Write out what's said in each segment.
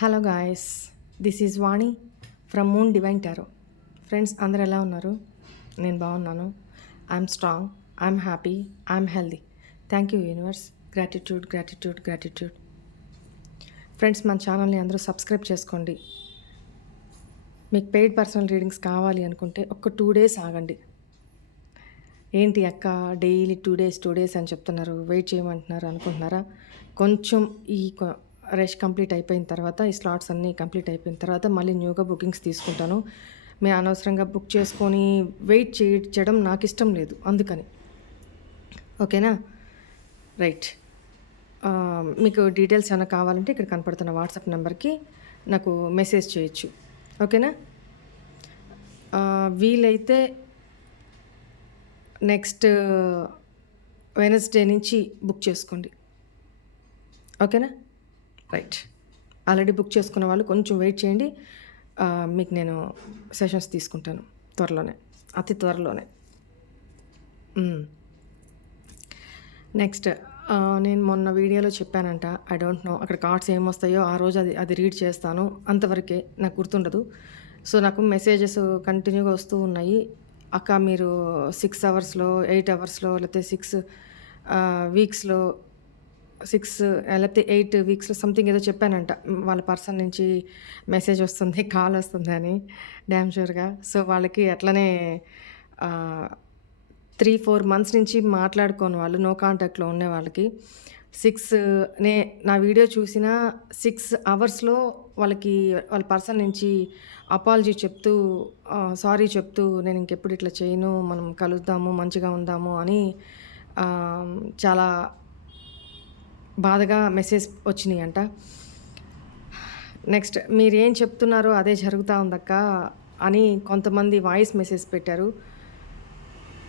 Hello guys, this is Vani from moon divine tarot. Friends అందరు ఎలా ఉన్నారు? నేను బాగున్నాను. I'm strong, I'm happy, I'm healthy. Thank you universe. Gratitude gratitude gratitude. Friends, మన ఛానల్ని అందరూ సబ్స్క్రైబ్ చేసుకోండి. మీకు పెయిడ్ పర్సనల్ రీడింగ్స్ కావాలి అనుకుంటే ఒక 2 days ఆగండి. ఏంటి అక్క డైలీ 2 days అని చెప్తున్నారు, వెయిట్ చేయమంటున్నారు అనుకుంటున్నారా? కొంచెం ఈ రష్ కంప్లీట్ అయిపోయిన తర్వాత, ఈ స్లాట్స్ అన్నీ కంప్లీట్ అయిపోయిన తర్వాత మళ్ళీ న్యూగా బుకింగ్స్ తీసుకుంటాను. మేము అనవసరంగా బుక్ చేసుకొని వెయిట్ చేయడం నాకు ఇష్టం లేదు, అందుకని. ఓకేనా? రైట్. మీకు డీటెయిల్స్ ఏమైనా కావాలంటే ఇక్కడ కనపడుతున్న వాట్సాప్ నెంబర్కి నాకు మెసేజ్ చేయొచ్చు. ఓకేనా? వీలైతే నెక్స్ట్ వెనస్డే నుంచి బుక్ చేసుకోండి. ఓకేనా? రైట్. ఆల్రెడీ బుక్ చేసుకున్న వాళ్ళు కొంచెం వెయిట్ చేయండి. మీకు నేను సెషన్స్ తీసుకుంటాను త్వరలోనే, అతి త్వరలోనే. నెక్స్ట్, నేను మొన్న వీడియోలో చెప్పానంట, ఐ డోంట్ నో అక్కడ కార్డ్స్ ఏమొస్తాయో ఆ రోజు అది రీడ్ చేస్తాను, అంతవరకే నాకు గుర్తుండదు. సో నాకు మెసేజెస్ కంటిన్యూగా వస్తూ ఉన్నాయి. అక్క మీరు 6 hours, 8 hours లేకపోతే 6 weeks, 6 లేకపోతే 8 weeks సంథింగ్ ఏదో చెప్పానంట. వాళ్ళ పర్సన్ నుంచి మెసేజ్ వస్తుంది, కాల్ వస్తుంది అని డ్యామ్ షూర్గా. సో వాళ్ళకి అట్లనే 3-4 months నుంచి మాట్లాడుకోని వాళ్ళు, నో కాంటాక్ట్లో ఉండే వాళ్ళకి నా వీడియో చూసిన 6 hours వాళ్ళకి వాళ్ళ పర్సన్ నుంచి అపాలజీ చెప్తూ, సారీ చెప్తూ, నేను ఇంకెప్పుడు ఇట్లా చేయను, మనం కలుద్దాము, మంచిగా ఉందాము అని చాలా బాధగా మెసేజ్ వచ్చినాయి అంట. నెక్స్ట్, మీరేం చెప్తున్నారో అదే జరుగుతూ ఉందక్క అని కొంతమంది వాయిస్ మెసేజ్ పెట్టారు.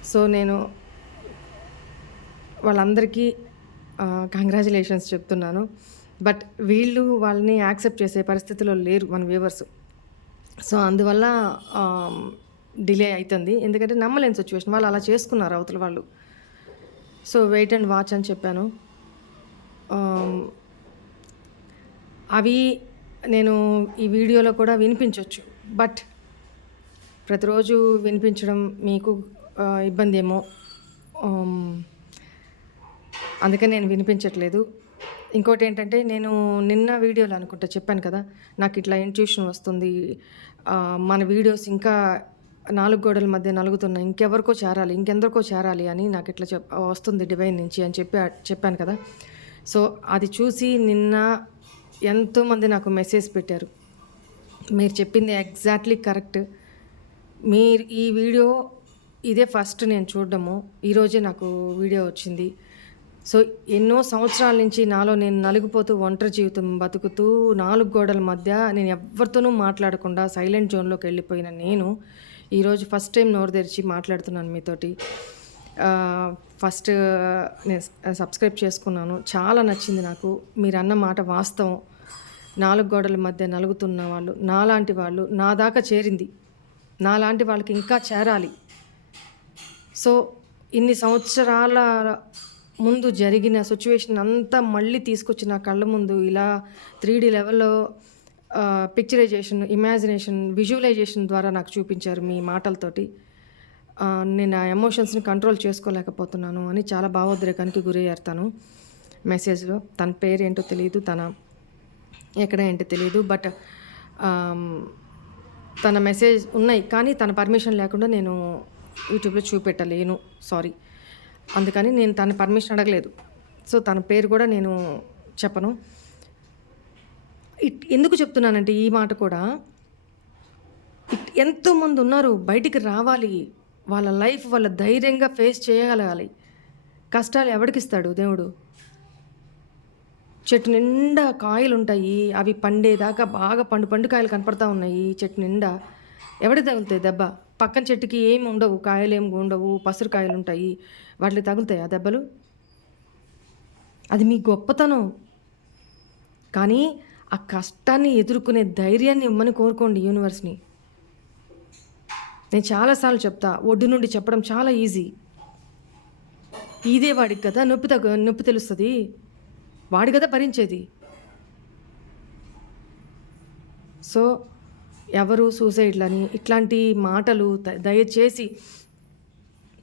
సో నేను వాళ్ళందరికీ కంగ్రాచులేషన్స్ చెప్తున్నాను. బట్ వీళ్ళు వాళ్ళని యాక్సెప్ట్ చేసే పరిస్థితిలో లేరు మన వ్యూవర్స్. సో అందువల్ల డిలే అవుతుంది, ఎందుకంటే నమ్మలేని సిచ్యువేషన్. వాళ్ళు అలా చేసుకున్నారు అవతల వాళ్ళు. సో వెయిట్ అండ్ వాచ్ అని చెప్పాను. అవి నేను ఈ వీడియోలో కూడా వినిపించవచ్చు, బట్ ప్రతిరోజు వినిపించడం మీకు ఇబ్బంది ఏమో, అందుకని నేను వినిపించట్లేదు. ఇంకోటి ఏంటంటే, నేను నిన్న వీడియోలో అనుకుంటా చెప్పాను కదా, నాకు ఇట్లా ఇంట్యూషన్ వస్తుంది, మన వీడియోస్ ఇంకా 4 గోడల మధ్య నలుగుతున్నాయి, ఇంకెవరికో చేరాలి, ఇంకెందరికో చేరాలి అని నాకు ఇట్లా వస్తుంది డివైన్ నుంచి అని చెప్పాను కదా. సో అది చూసి నిన్న ఎంతోమంది నాకు మెసేజ్ పెట్టారు, మీరు చెప్పింది ఎగ్జాక్ట్లీ కరెక్ట్, మీరు ఈ వీడియో ఇదే ఫస్ట్ నేను చూడడము, ఈరోజే నాకు వీడియో వచ్చింది. సో ఎన్నో సంవత్సరాల నుంచి నాలో నేను నలిగిపోతూ ఒంటరి జీవితం బతుకుతూ 4 గోడల మధ్య నేను ఎవరితోనూ మాట్లాడకుండా సైలెంట్ జోన్లోకి వెళ్ళిపోయిన నేను ఈరోజు ఫస్ట్ టైం నోరు తెరిచి మాట్లాడుతున్నాను మీతోటి. ఫస్ట్ నేను సబ్స్క్రైబ్ చేసుకున్నాను, చాలా నచ్చింది నాకు. మీరు అన్న మాట వాస్తవం. 4 గోడల మధ్య నలుగుతున్న వాళ్ళు, నాలాంటి వాళ్ళు, నా దాకా చేరింది, నాలాంటి వాళ్ళకి ఇంకా చేరాలి. సో ఇన్ని సంవత్సరాల ముందు జరిగిన సిచ్యువేషన్ అంతా మళ్ళీ తీసుకొచ్చి నా కళ్ళ ముందు ఇలా 3D లెవెల్లో పిక్చరైజేషన్, ఇమాజినేషన్, విజువలైజేషన్ ద్వారా నాకు చూపించారు మీ మాటలతోటి. నేను ఆ ఎమోషన్స్ని కంట్రోల్ చేసుకోలేకపోతున్నాను అని చాలా భావోద్రేకానికి గురయ్యారు తను మెసేజ్లో. తన పేరు ఏంటో తెలియదు, తన ఎక్కడ ఏంటో తెలియదు, బట్ తన మెసేజ్ ఉన్నాయి, కానీ తన పర్మిషన్ లేకుండా నేను యూట్యూబ్లో చూపెట్టలేను, సారీ. అందుకని నేను తన పర్మిషన్ అడగలేదు. సో తన పేరు కూడా నేను చెప్పను. ఎందుకు చెప్తున్నానంటే ఈ మాట కూడా, ఎంతోమంది ఉన్నారు, బయటికి రావాలి, వాళ్ళ లైఫ్ వాళ్ళ ధైర్యంగా ఫేస్ చేయగలగాలి. కష్టాలు ఎవడికిస్తాడు దేవుడు? చెట్టు నిండా కాయలు ఉంటాయి, అవి పండేదాకా బాగా పండు కాయలు కనపడతా ఉన్నాయి చెట్టు నిండా. ఎవడికి తగులుతాయి దెబ్బ? పక్కన చెట్టుకి ఏమి ఉండవు, కాయలు ఏమి ఉండవు, పసురు కాయలు ఉంటాయి, వాటికి తగులుతాయి ఆ దెబ్బలు? అది మీ గొప్పతనం. కానీ ఆ కష్టాన్ని ఎదుర్కొనే ధైర్యాన్ని ఇమ్మని కోరుకోండి యూనివర్స్ని. నేను చాలాసార్లు చెప్తా, ఒడ్డు నుండి చెప్పడం చాలా ఈజీ. ఇదే వాడికి కదా నొప్పి తెలుస్తుంది, వాడి కదా భరించేది. సో ఎవరు సూసైడ్లని ఇట్లాంటి మాటలు దయచేసి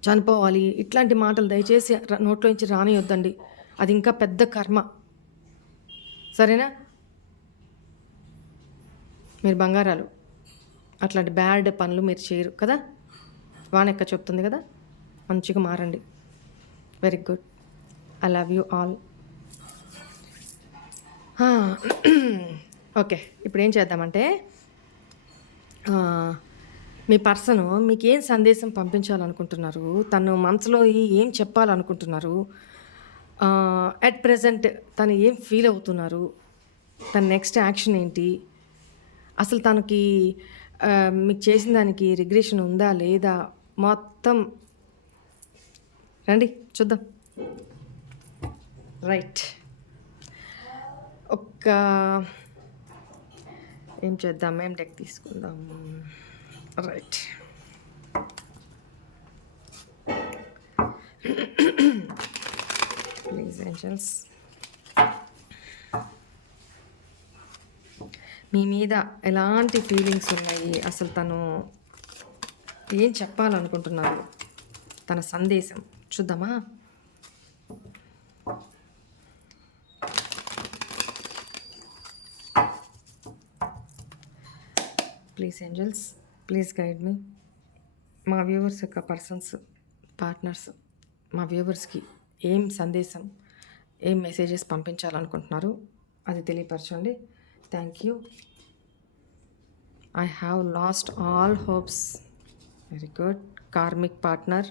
చనిపోవాలి ఇట్లాంటి మాటలు దయచేసి నోట్లో నుంచి రానియొద్దండి. అది ఇంకా పెద్ద కర్మ. సరేనా? మీరు బంగారాలు. అట్లాంటి బ్యాడ్ పనులు మీరు చేయరు కదా. వానెక్క చెప్తుంది కదా, మంచిగా మారండి. Very good. I love you all. Okay, ఇప్పుడు ఏం చేద్దామంటే మీ పర్సను మీకు ఏం సందేశం పంపించాలనుకుంటున్నారు, తను మనసులో ఏం చెప్పాలనుకుంటున్నారు, అట్ ప్రజెంట్ తను ఏం ఫీల్ అవుతున్నారు, తన నెక్స్ట్ యాక్షన్ ఏంటి, అసలు తనకి మీకు చేసిన దానికి రిగ్రెషన్ ఉందా లేదా, మొత్తం రండి చూద్దాం. రైట్, ఏం చేద్దాం, ఏం డెక్ తీసుకుందాం. రైట్, ప్లీజ్ ఏంజల్స్, మీ మీద ఎలాంటి ఫీలింగ్స్ ఉన్నాయి, అసలు తను ఏం చెప్పాలనుకుంటున్నారు, తన సందేశం చూద్దామా. ప్లీజ్ ఏంజల్స్, ప్లీజ్ గైడ్ మీ. మా వ్యూవర్స్ యొక్క పర్సన్స్, పార్ట్నర్స్ మా వ్యూవర్స్కి ఏం సందేశం, ఏం మెసేజెస్ పంపించాలనుకుంటున్నారు అది తెలియపరచండి. Thank you. I have lost all hopes. Very good. Karmic partner,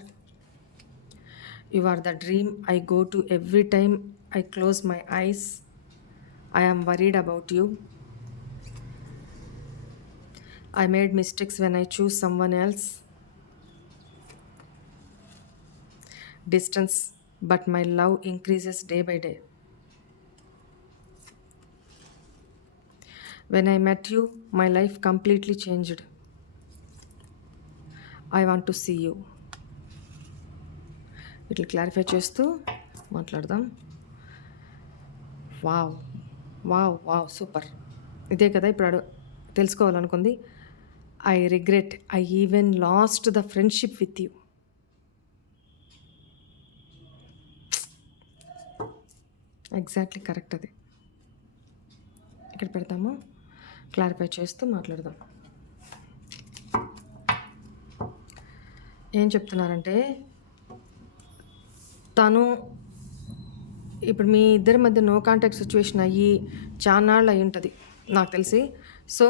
you are the dream I go to every time I close my eyes. I am worried about you. I made mistakes when I choose someone else. Distance, but my love increases day by day. When I met you, my life completely changed. I want to see you. ఇట్లా clarify చేస్తూ మాట్లాడదాం. Wow wow wow, super. ఇదే కదా ఇప్పుడు తెలుసుకోవాలనుకుంది. I regret I even lost the friendship with you. Exactly correct. అది ఇక్కడ పెడతాము, clarify చేస్తూ మాట్లాడదాం. ఏం చెప్తున్నారంటే, తను ఇప్పుడు మీ ఇద్దరి మధ్య నో కాంటాక్ట్ సిచ్యువేషన్ అయ్యి చాన్నాళ్ళు అయి ఉంటుంది నాకు తెలిసి. సో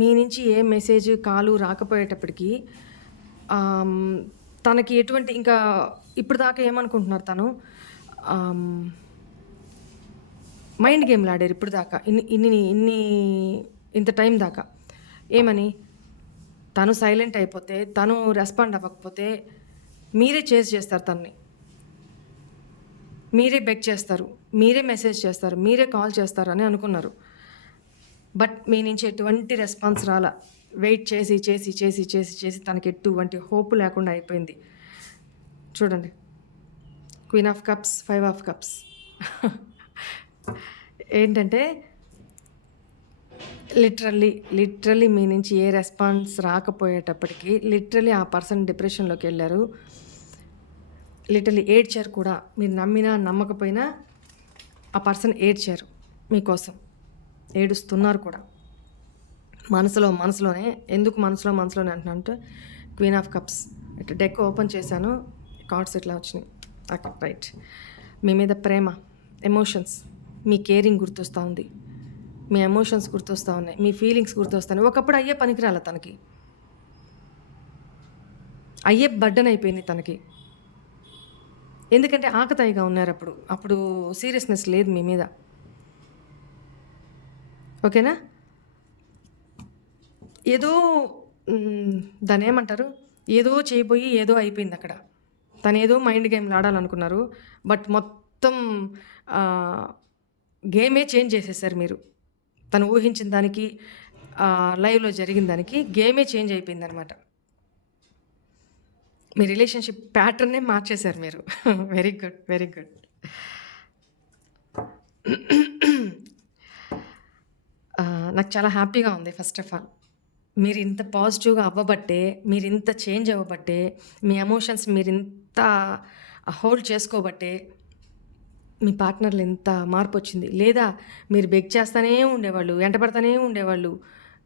మీ నుంచి ఏ మెసేజ్ కాలు రాకపోయేటప్పటికీ తనకి ఎటువంటి ఇంకా ఇప్పుడు దాకా ఏమనుకుంటున్నారు, తను మైండ్ గేమ్లు ఆడారు ఇప్పుడు దాకా, ఇంత టైం దాకా. ఏమని, తను సైలెంట్ అయిపోతే, తను రెస్పాండ్ అవ్వకపోతే మీరే చేస్తారు, తనని మీరే బెగ్ చేస్తారు, మీరే మెసేజ్ చేస్తారు, మీరే కాల్ చేస్తారు అని అనుకున్నారు. బట్ మీ నుంచి ఎటువంటి రెస్పాన్స్ రాలా. వెయిట్ చేసి చేసి చేసి చేసి చేసి తనకి ఎటువంటి హోప్ లేకుండా అయిపోయింది. చూడండి, queen of cups, 5 of cups. ఏంటంటే లిటరల్లీ మీ నుంచి ఏ రెస్పాన్స్ రాకపోయేటప్పటికీ లిటరల్లీ ఆ పర్సన్ డిప్రెషన్లోకి వెళ్ళారు. లిటరల్లీ ఏడ్చారు కూడా. మీరు నమ్మినా నమ్మకపోయినా ఆ పర్సన్ ఏడ్చారు మీకోసం, ఏడుస్తున్నారు కూడా మనసులోనే. ఎందుకు మనసులోనే అంటున్నానంటే, క్వీన్ ఆఫ్ కప్స్. ఇట్లా డెక్ ఓపెన్ చేశాను, కార్డ్స్ ఇట్లా వచ్చినాయి. రైట్, మీ మీద ప్రేమ, ఎమోషన్స్, మీ కేరింగ్ గుర్తొస్తూ ఉంది, మీ ఎమోషన్స్ గుర్తొస్తూ ఉన్నాయి, మీ ఫీలింగ్స్ గుర్తొస్తున్నాయి. ఒకప్పుడు అయ్యే పనికిరాల తనకి, అయ్యే బర్డన్ అయిపోయింది తనకి. ఎందుకంటే ఆకతాయిగా ఉన్నారు అప్పుడు సీరియస్నెస్ లేదు మీ మీద. ఓకేనా? ఏదో దాన్ని ఏమంటారు, ఏదో చేయబోయి ఏదో అయిపోయింది అక్కడ. తను ఏదో మైండ్ గేమ్లు ఆడాలనుకున్నారు, బట్ మొత్తం గేమే చేంజ్ చేసేసారు మీరు. తను ఊహించిన దానికి, లైవ్లో జరిగిన దానికి గేమే చేంజ్ అయిపోయింది అనమాట. మీ రిలేషన్షిప్ ప్యాటర్నే మార్చేశారు మీరు. Very good, very good. నాకు చాలా హ్యాపీగా ఉంది ఫస్ట్ ఆఫ్ ఆల్. మీరింత పాజిటివ్‌గా అవ్వబట్టే, మీరింత చేంజ్ అవ్వబట్టే, మీ ఎమోషన్స్ మీరింత హోల్డ్ చేసుకోబట్టే, మీ పార్ట్నర్‌లో ఇంత మార్పొచ్చింది. లేదా మీరు బెగ్ చేస్తానే ఉండేవాళ్ళు, ఎంటపడతానే ఉండేవాళ్ళు.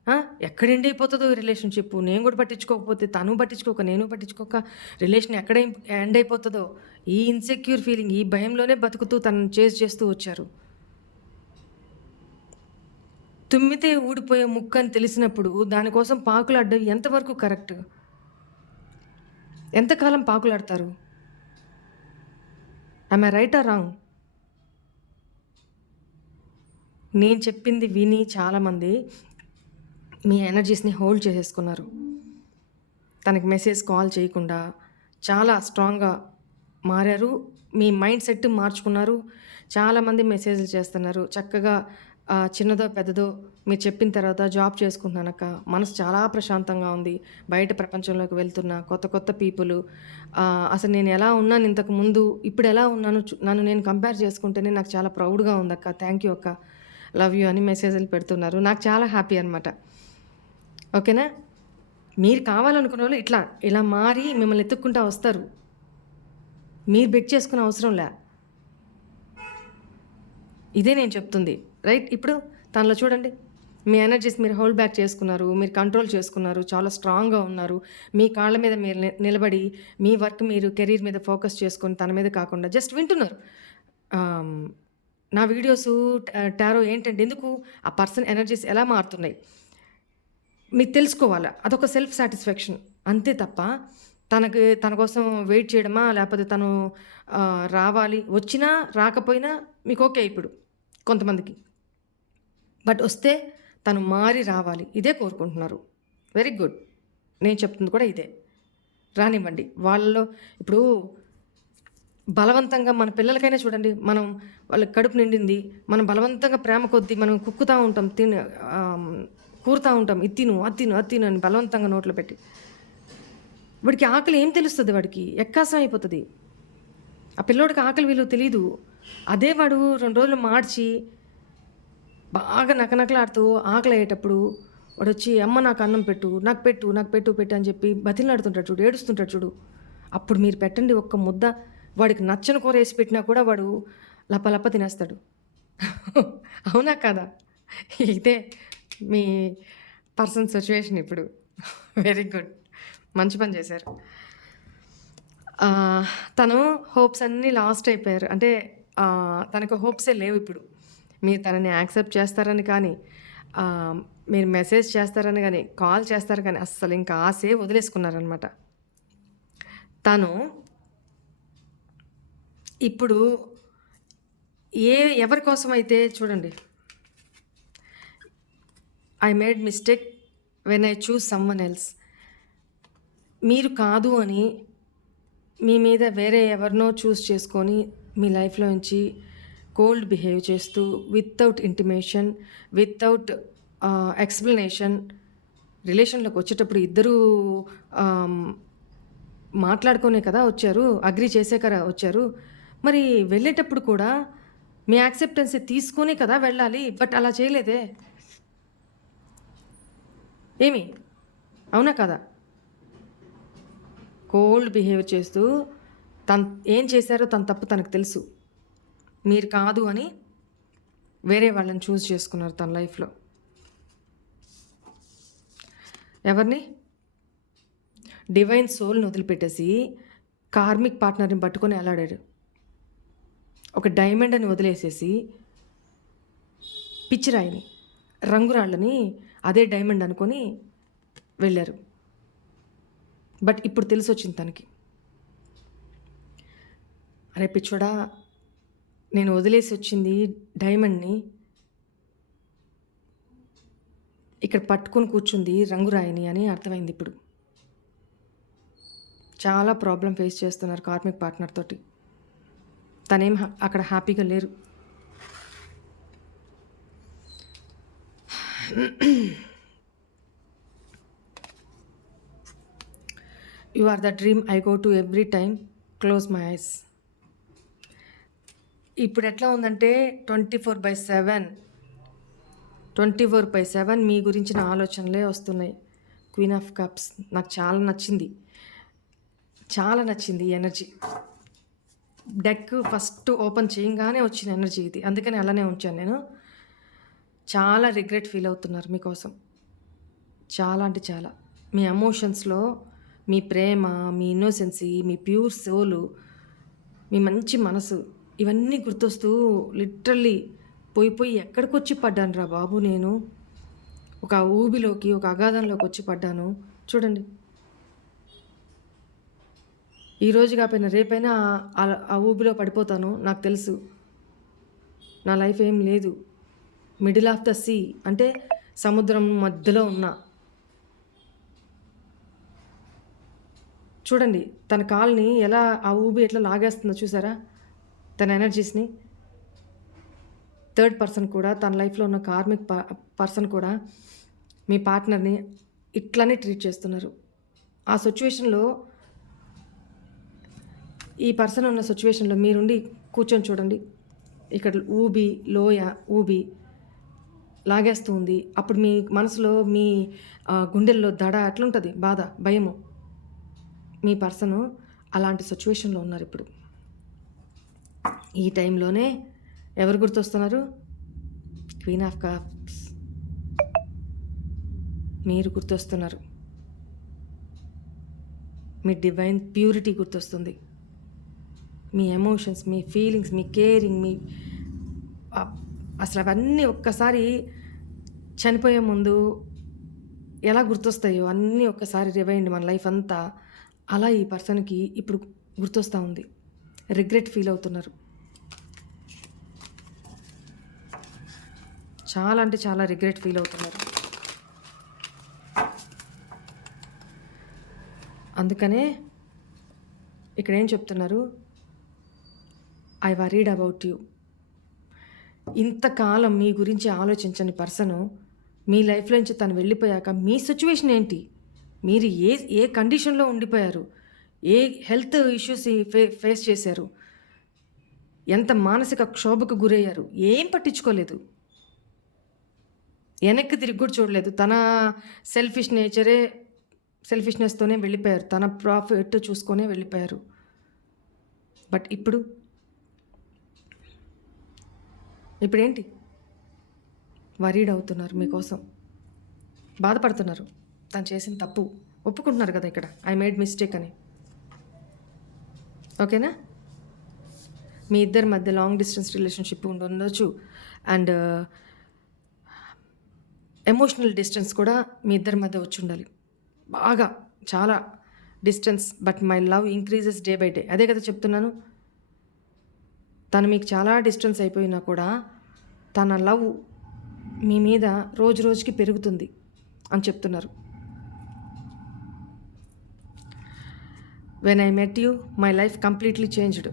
ఆ! ఎక్కడ ఎండ్ అయిపోతదో ఈ రిలేషన్‌షిప్పు. నేను కూడా పట్టించుకోకపోతే, తను పట్టించుకోక, నేను పట్టించుకోక రిలేషన్ ఎక్కడ ఎండ్ అయిపోతదో, ఈ ఇన్‌సెక్యూర్ ఫీలింగ్, ఈ భయంలోనే బతుకుతూ తనని చేజ్ చేస్తూ వచ్చారు. తుమ్మితే ఊడిపోయే ముక్కు అని తెలిసినప్పుడు దానికోసం పాకులాడడం ఎంతవరకు కరెక్ట్? ఎంతకాలం పాకులాడతారు? Am I right or wrong? నేను చెప్పింది విని చాలామంది మీ ఎనర్జీస్‌ని హోల్డ్ చేసేసుకున్నారు. తనకి మెసేజ్, కాల్ చేయకుండా చాలా స్ట్రాంగ్‌గా మారారు. మీ మైండ్ సెట్ మార్చుకున్నారు. చాలామంది మెసేజ్‌లు చేస్తున్నారు. చక్కగా చిన్నదో, పెద్దదో మీరు చెప్పిన తర్వాత జాబ్ చేసుకుంటున్నానక్క. మనసు చాలా ప్రశాంతంగా ఉంది. బయట ప్రపంచంలోకి వెళ్తున్నా. కొత్త కొత్త పీపులు. అసలు నేను ఎలా ఉన్నాను ఇంతకుముందు, ఇప్పుడు ఎలా ఉన్నాను నన్ను నేను కంపేర్ చేసుకుంటేనే నాకు చాలా ప్రౌడ్‌గా ఉందక్క. థ్యాంక్ యూ అక్క. లవ్ యూ అని మెసేజ్‌లు పెడుతున్నారు. నాకు చాలా హ్యాపీ అనమాట. ఓకేనా? మీరు కావాలనుకున్నోళ్ళు ఇలా మారి మిమ్మల్ని ఎతుక్కుంటా వస్తారు. మీరు బెట్ చేసుకునే అవసరం లే. ఇదే నేను చెప్తుంది. రైట్? ఇప్పుడు తనలో చూడండి. మీ ఎనర్జీస్ మీరు హోల్డ్ బ్యాక్ చేసుకున్నారు. మీరు కంట్రోల్ చేసుకున్నారు. చాలా స్ట్రాంగ్‌గా ఉన్నారు. మీ కాళ్ళ మీద మీరు నిలబడి, మీ వర్క్ మీరు కెరీర్ మీద ఫోకస్ చేసుకొని తన మీద కాకుండా జస్ట్ వింటున్నారు. నా వీడియోసు టారో ఏంటంటే ఎందుకు ఆ పర్సన్ ఎనర్జీస్ ఎలా మారుతున్నాయి మీకు తెలుసుకోవాలా. అదొక సెల్ఫ్ సాటిస్ఫాక్షన్ అంతే తప్ప తన కోసం వెయిట్ చేయడమా, లేకపోతే తను రావాలి, వచ్చినా రాకపోయినా మీకు ఓకే ఇప్పుడు కొంతమందికి. బట్ వస్తే తను మారి రావాలి. ఇదే కోరుకుంటున్నారు. Very good. నేను చెప్తుంది కూడా ఇదే. రానివ్వండి. వాళ్ళలో ఇప్పుడు బలవంతంగా మన పిల్లలకైనా చూడండి, మనం వాళ్ళకి కడుపు నిండింది, మనం బలవంతంగా ప్రేమ కొద్దీ మనం కుక్కుతూ ఉంటాం, కూరుతూ ఉంటాం. ఇది తిను, అది తిను, అది తిను అని బలవంతంగా నోట్లో పెట్టి. వాడికి ఆకలి ఏం తెలుస్తుంది? వాడికి ఎక్కాసం అయిపోతుంది. ఆ పిల్లోడికి ఆకలి విలువ తెలీదు. అదే వాడు 2 రోజులు మార్చి బాగా నకనకలాడుతూ ఆకలి అయ్యేటప్పుడు వాడు వచ్చి అమ్మ నాకు అన్నం పెట్టు, నాకు పెట్టు, నాకు పెట్టు పెట్టు అని చెప్పి బతిలాడుతుంటాడు చూడు, ఏడుస్తుంటాడు చూడు. అప్పుడు మీరు పెట్టండి ఒక్క ముద్ద. వాడికి నచ్చని కూర వేసి పెట్టినా కూడా వాడు లపలప తినేస్తాడు. అవునా కదా? ఇదే మీ పర్సన్ సిచ్యువేషన్ ఇప్పుడు. Very good. మంచి పని చేశారు. తను హోప్స్ అన్నీ లాస్ట్ అయిపోయారు. అంటే తనకు హోప్సే లేవు ఇప్పుడు. మీరు తనని యాక్సెప్ట్ చేస్తారని కానీ, మీరు మెసేజ్ చేస్తారని కానీ, కాల్ చేస్తారు కానీ అస్సలు ఇంకా ఆశే వదిలేసుకున్నారనమాట. తను ఇప్పుడు ఎవరి కోసం అయితే చూడండి, I made mistake when I choose someone else. మీరు కాదు అని మీ మీద వేరే ఎవరినో చూస్ చేసుకొని మీ లైఫ్లో నుంచి కోల్డ్ బిహేవ్ చేస్తూ వితౌట్ ఇంటిమేషన్, వితౌట్ ఎక్స్ప్లెనేషన్ రిలేషన్లోకి వచ్చేటప్పుడు ఇద్దరూ మాట్లాడుకునే కదా వచ్చారు, అగ్రి చేసే కదా వచ్చారు. మరి వెళ్ళేటప్పుడు కూడా మీ యాక్సెప్టెన్స్ తీసుకునే కదా వెళ్ళాలి. బట్ అలా చేయలేదే. ఏమి అవునా కదా? కోల్డ్ బిహేవ్ చేస్తూ తను ఏం చేశారో తన తప్పు తనకు తెలుసు. మీరు కాదు అని వేరే వాళ్ళని చూస్ చేసుకున్నారు తన లైఫ్లో. ఎవరిని? డివైన్ సోల్ని వదిలిపెట్టేసి కార్మిక్ పార్ట్నర్ని పట్టుకొని అలాడాడు. ఒక డైమండ్ అని వదిలేసేసి పిచ్చిరాయిని, రంగురాళ్ళని అదే డైమండ్ అనుకొని వెళ్ళారు. బట్ ఇప్పుడు తెలిసి వచ్చింది తనకి, అరే పిచ్చోడా, నేను వదిలేసి వచ్చింది డైమండ్ని, ఇక్కడ పట్టుకొని కూర్చుంది రంగురాయిని అని అర్థమైంది. ఇప్పుడు చాలా ప్రాబ్లం ఫేస్ చేస్తున్నారు కార్మిక్ పార్ట్నర్ తోటి. తనేం అక్కడ హ్యాపీగా లేరు. You are the dream I go to every time, close my eyes. ఇప్పుడు ఎట్లా ఉందంటే 24/7 24/7 మీ గురించిన ఆలోచనలే వస్తున్నాయి. క్వీన్ ఆఫ్ కప్స్ నాకు చాలా నచ్చింది. చాలా నచ్చింది ఈ ఎనర్జీ. డెక్ ఫస్ట్ ఓపెన్ చేయంగానే వచ్చిన ఎనర్జీ ఇది. అందుకని అలానే ఉంచాను నేను. చాలా రిగ్రెట్ ఫీల్ అవుతున్నారు మీకోసం. చాలా అంటే చాలా. మీ ఎమోషన్స్‌లో మీ ప్రేమ, మీ ఇన్నోసెన్సీ, మీ ప్యూర్ సోలు, మీ మంచి మనసు ఇవన్నీ గుర్తొస్తూ లిటరల్లీ పోయి ఎక్కడికొచ్చి పడ్డానురా బాబు నేను. ఒక ఊబిలోకి, ఒక అగాధంలోకి వచ్చి పడ్డాను. చూడండి. ఈరోజు కాకపోయినా రేపైనా ఆ ఊబిలో పడిపోతాను నాకు తెలుసు. నా లైఫ్ ఏం లేదు. మిడిల్ ఆఫ్ ద సీ అంటే సముద్రం మధ్యలో ఉన్నా. చూడండి తన కాల్ని ఎలా ఆ ఊబి ఎట్లా లాగేస్తుందో చూసారా తన ఎనర్జీస్ని. థర్డ్ పర్సన్ కూడా తన లైఫ్లో ఉన్న కార్మిక్ పర్సన్ కూడా మీ పార్ట్నర్ని ఇట్లానే ట్రీట్ చేస్తున్నారు. ఆ సిచ్యువేషన్లో ఈ పర్సన్ ఉన్న సిచ్యువేషన్లో మీరుండి కూర్చొని చూడండి. ఇక్కడ ఊబి లోయ ఊబి లాగేస్తూ ఉంది. అప్పుడు మీ మనసులో మీ గుండెల్లో దడ అట్లుంటుంది, బాధ, భయము. మీ పర్సను అలాంటి సిచ్యువేషన్లో ఉన్నారు ఇప్పుడు. ఈ టైంలోనే ఎవరు గుర్తొస్తున్నారు? క్వీన్ ఆఫ్ కప్స్ మీరు గుర్తొస్తున్నారు. మీ డివైన్ ప్యూరిటీ గుర్తొస్తుంది. మీ ఎమోషన్స్, మీ ఫీలింగ్స్, మీ కేరింగ్, మీ అసలు అవన్నీ ఒక్కసారి చనిపోయే ముందు ఎలా గుర్తొస్తాయో అన్నీ ఒక్కసారి రివైండ్ మన లైఫ్ అంతా అలా ఈ పర్సన్కి ఇప్పుడు గుర్తొస్తూ ఉంది. రిగ్రెట్ ఫీల్ అవుతున్నారు. చాలా అంటే చాలా రిగ్రెట్ ఫీల్ అవుతున్నారు. అందుకనే ఇక్కడ ఏం చెప్తున్నారు? I worried about you. ఇంతకాలం మీ గురించి ఆలోచించని పర్సను మీ లైఫ్లో నుంచి తను వెళ్ళిపోయాక మీ సిచ్యువేషన్ ఏంటి? మీరు ఏ కండిషన్లో ఉండిపోయారు? ఏ హెల్త్ ఇష్యూస్ ఫేస్ చేశారు? ఎంత మానసిక క్షోభకు గురయ్యారు? ఏం పట్టించుకోలేదు. వెనక్కి తిరిగి కూడా చూడలేదు. తన సెల్ఫిష్నెస్తోనే వెళ్ళిపోయారు. తన ప్రాఫిట్ చూసుకొనే వెళ్ళిపోయారు. బట్ ఇప్పుడేంటి? వరీడ్ అవుతున్నారు మీకోసం, బాధపడుతున్నారు. తను చేసిన తప్పు ఒప్పుకుంటున్నారు కదా ఇక్కడ, ఐ మేడ్ మిస్టేక్ అని. ఓకేనా? మీ ఇద్దరి మధ్య లాంగ్ డిస్టెన్స్ రిలేషన్షిప్ ఉండొచ్చు. అండ్ ఎమోషనల్ డిస్టెన్స్ కూడా మీ ఇద్దరి మధ్య వచ్చి ఉండాలి. బాగా చాలా distance. But my love increases day by day. అదే కదా చెప్తున్నాను. తను మీకు చాలా డిస్టెన్స్ అయిపోయినా కూడా తన లవ్ మీ మీద రోజు రోజుకి పెరుగుతుంది అని చెప్తున్నారు. When I met you my life completely changed.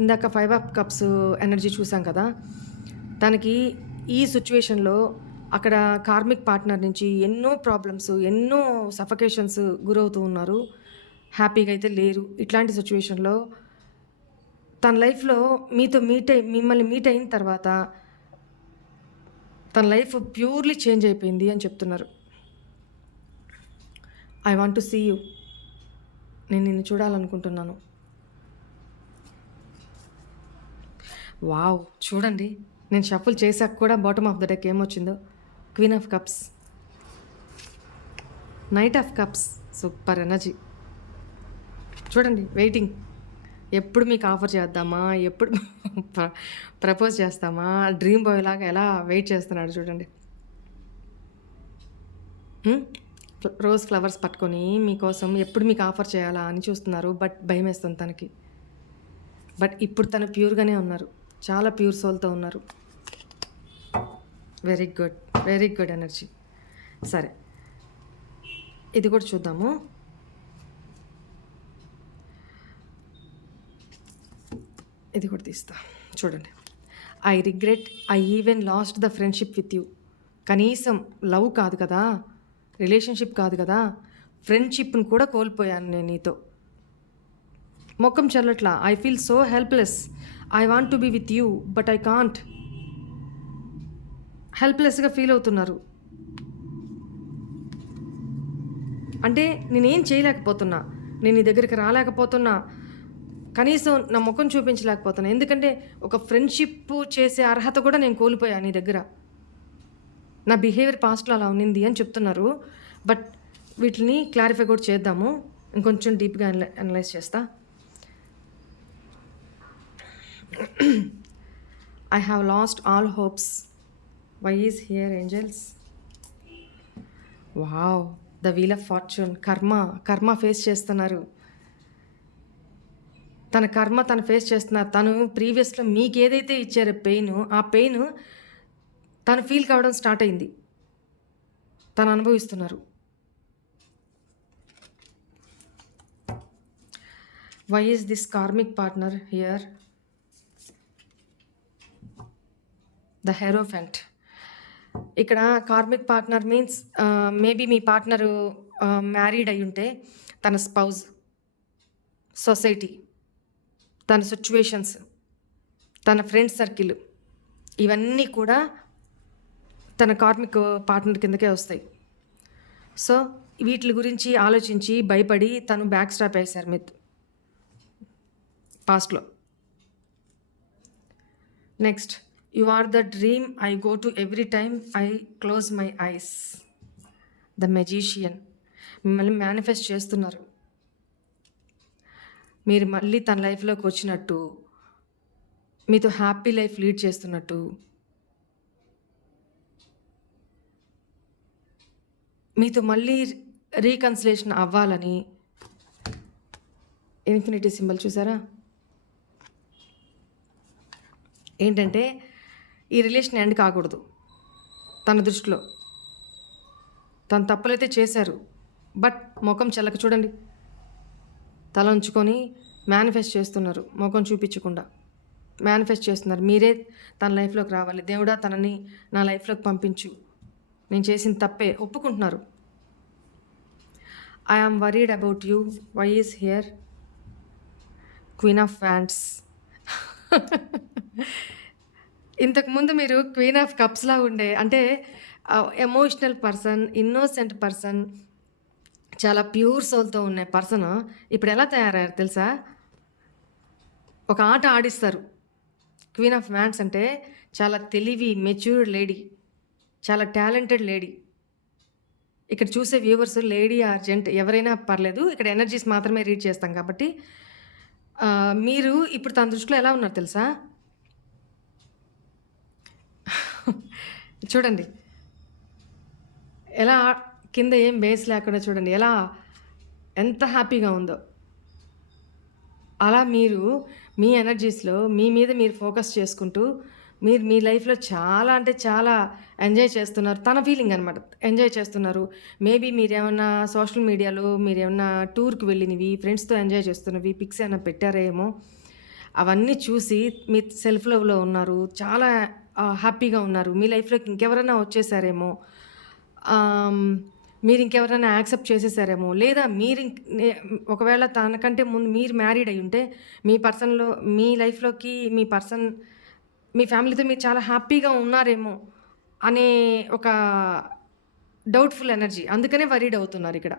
ఇందాక 5 ఆఫ్ కప్స్ ఎనర్జీ చూసాం కదా. తనకి ఈ సిచ్యువేషన్లో అక్కడ కార్మిక్ పార్ట్నర్ నుంచి ఎన్నో ప్రాబ్లమ్స్, ఎన్నో సఫకేషన్స్ గురవుతూ ఉన్నారు. హ్యాపీగా అయితే లేరు. ఇట్లాంటి సిచ్యువేషన్లో తన లైఫ్లో మిమ్మల్ని మీట్ అయిన తర్వాత తన లైఫ్ ప్యూర్లీ చేంజ్ అయిపోయింది అని చెప్తున్నారు. I want to see you. నేను నిన్ను చూడాలనుకుంటున్నాను. వావ్, చూడండి నేను షఫుల్ చేశాక కూడా బాటమ్ ఆఫ్ ద డెక్ ఏమొచ్చిందో? Queen of cups, knight of cups. Super energy. చూడండి వెయిటింగ్. ఎప్పుడు మీకు ఆఫర్ చేద్దామా, ఎప్పుడు ప్రపోజ్ చేస్తామా, డ్రీమ్ బాయ్ లాగా ఎలా వెయిట్ చేస్తున్నాడు చూడండి. రోజ్ ఫ్లవర్స్ పట్టుకొని మీకోసం ఎప్పుడు మీకు ఆఫర్ చేయాలా అని చూస్తున్నారు. బట్ భయం వేస్తుంది తనకి. బట్ ఇప్పుడు తను ప్యూర్గానే ఉన్నారు. చాలా ప్యూర్ సోల్తో ఉన్నారు. Very good, very good energy. సరే, ఇది కూడా చూద్దాము. ఇది కూడా తీస్తా. చూడండి. I regret I even last the friendship with you. కనీసం లవ్ కాదు కదా, రిలేషన్షిప్ కాదు కదా, ఫ్రెండ్షిప్ని కూడా కోల్పోయాను నేను నీతో. మొక్కం చల్లట్లా. I feel so helpless. I want to be with you but I can't. హెల్ప్‌లెస్‌గా ఫీల్ అవుతున్నారు. అంటే నేనేం చేయలేకపోతున్నా. నేను నీ దగ్గరికి రాలేకపోతున్నా. కనీసం నా ముఖం చూపించలేకపోతున్నా. ఎందుకంటే ఒక ఫ్రెండ్‌షిప్ చేసే అర్హత కూడా నేను కోల్పోయా నీ దగ్గర. నా బిహేవియర్ పాస్ట్‌లో అలా ఉన్నింది అని చెప్తున్నారు. బట్ వీటిని క్లారిఫై కూడా చేద్దాము. ఇంకొంచెం డీప్‌గా అనలైజ్ చేస్తా. I have lost all hopes. Why is here angels? Wow! The wheel of fortune. కర్మ ఫేస్ చేస్తున్నారు. తన కర్మ తను ఫేస్ చేస్తున్నారు. తను ప్రీవియస్‌లో మీకేదైతే ఇచ్చారో పెయిను, ఆ పెయిను తను ఫీల్ కావడం స్టార్ట్ అయింది. తను అనుభవిస్తున్నారు. Why is this karmic partner here? The hierophant. ఇక్కడ కార్మిక్ పార్ట్నర్ మీన్స్ మేబీ మీ పార్ట్నరు మ్యారీడ్ అయ్యుంటే తన స్పౌజ్, సొసైటీ, తన సిచ్యువేషన్స్, తన ఫ్రెండ్స్ సర్కిల్ ఇవన్నీ కూడా తన కార్మిక్ పార్ట్నర్ కిందకే వస్తాయి. సో వీటి గురించి ఆలోచించి భయపడి తను బ్యాక్ స్టాప్ వేశారు మిత్ పాస్ట్లో. Next, you are the dream I go to every time I close my eyes. The magician. మిమ్మల్ని మేనిఫెస్ట్ చేస్తున్నారు. మీరు మళ్ళీ తన లైఫ్లోకి వచ్చినట్టు, మీతో హ్యాపీ లైఫ్ లీడ్ చేస్తున్నట్టు, మీతో మళ్ళీ రీకన్సిలేషన్ అవ్వాలని. ఇన్ఫినిటీ సింబల్ చూసారా? ఏంటంటే ఈ రిలేషన్ ఎండ్ కాకూడదు తన దృష్టిలో. తను తప్పులైతే చేశారు, బట్ ముఖం చెల్లక చూడండి, తల ఉంచుకొని మేనిఫెస్ట్ చేస్తున్నారు. ముఖం చూపించకుండా మేనిఫెస్ట్ చేస్తున్నారు. మీరే తన లైఫ్లోకి రావాలి, దేవుడా తనని నా లైఫ్లోకి పంపించు, నేను చేసిన తప్పే ఒప్పుకుంటున్నారు. I am worried about you. Why is here? Queen of wands. ఇంతకుముందు మీరు క్వీన్ ఆఫ్ కప్స్లా ఉండే, అంటే ఎమోషనల్ పర్సన్, ఇన్నోసెంట్ పర్సన్, చాలా ప్యూర్ సోల్తో ఉన్న పర్సన్ ఇప్పుడు ఎలా తయారయ్యారు తెలుసా? ఒక ఆట ఆడిస్తారు. క్వీన్ ఆఫ్ వ్యాండ్స్ అంటే చాలా తెలివి, మెచ్యూర్డ్ లేడీ, చాలా టాలెంటెడ్ లేడీ. ఇక్కడ చూసే వ్యూవర్స్ లేడీ ఆర్ జెంట్ ఎవరైనా పర్లేదు, ఇక్కడ ఎనర్జీస్ మాత్రమే రీడ్ చేస్తాం కాబట్టి. మీరు ఇప్పుడు తన దృష్టిలో ఎలా ఉన్నారు తెలుసా? చూడండి ఎలా కింద ఏం బేస్ లేకుండా చూడండి ఎలా ఎంత హ్యాపీగా ఉందో. అలా మీరు మీ ఎనర్జీస్లో మీ మీద మీరు ఫోకస్ చేసుకుంటూ మీరు మీ లైఫ్లో చాలా అంటే చాలా ఎంజాయ్ చేస్తున్నారు. తన ఫీలింగ్ అనమాట, ఎంజాయ్ చేస్తున్నారు. మేబీ మీరేమన్నా సోషల్ మీడియాలో మీరేమన్నా టూర్కి వెళ్ళినవి, ఫ్రెండ్స్తో ఎంజాయ్ చేస్తున్నవి పిక్స్ ఏమైనా పెట్టారేమో, అవన్నీ చూసి మీ సెల్ఫ్ లవ్లో ఉన్నారు, చాలా హ్యాపీగా ఉన్నారు. మీ లైఫ్లోకి ఇంకెవరైనా వచ్చేసారేమో, మీరు ఇంకెవరైనా యాక్సెప్ట్ చేసేసారేమో, లేదా మీరు ఒకవేళ తనకంటే ముందు మీరు మ్యారీడ్ అయి ఉంటే మీ పర్సన్లో మీ లైఫ్లోకి మీ పర్సన్ మీ ఫ్యామిలీతో మీరు చాలా హ్యాపీగా ఉన్నారేమో అనే ఒక డౌట్ఫుల్ ఎనర్జీ. అందుకనే వరీడ్ అవుతున్నారు ఇక్కడ.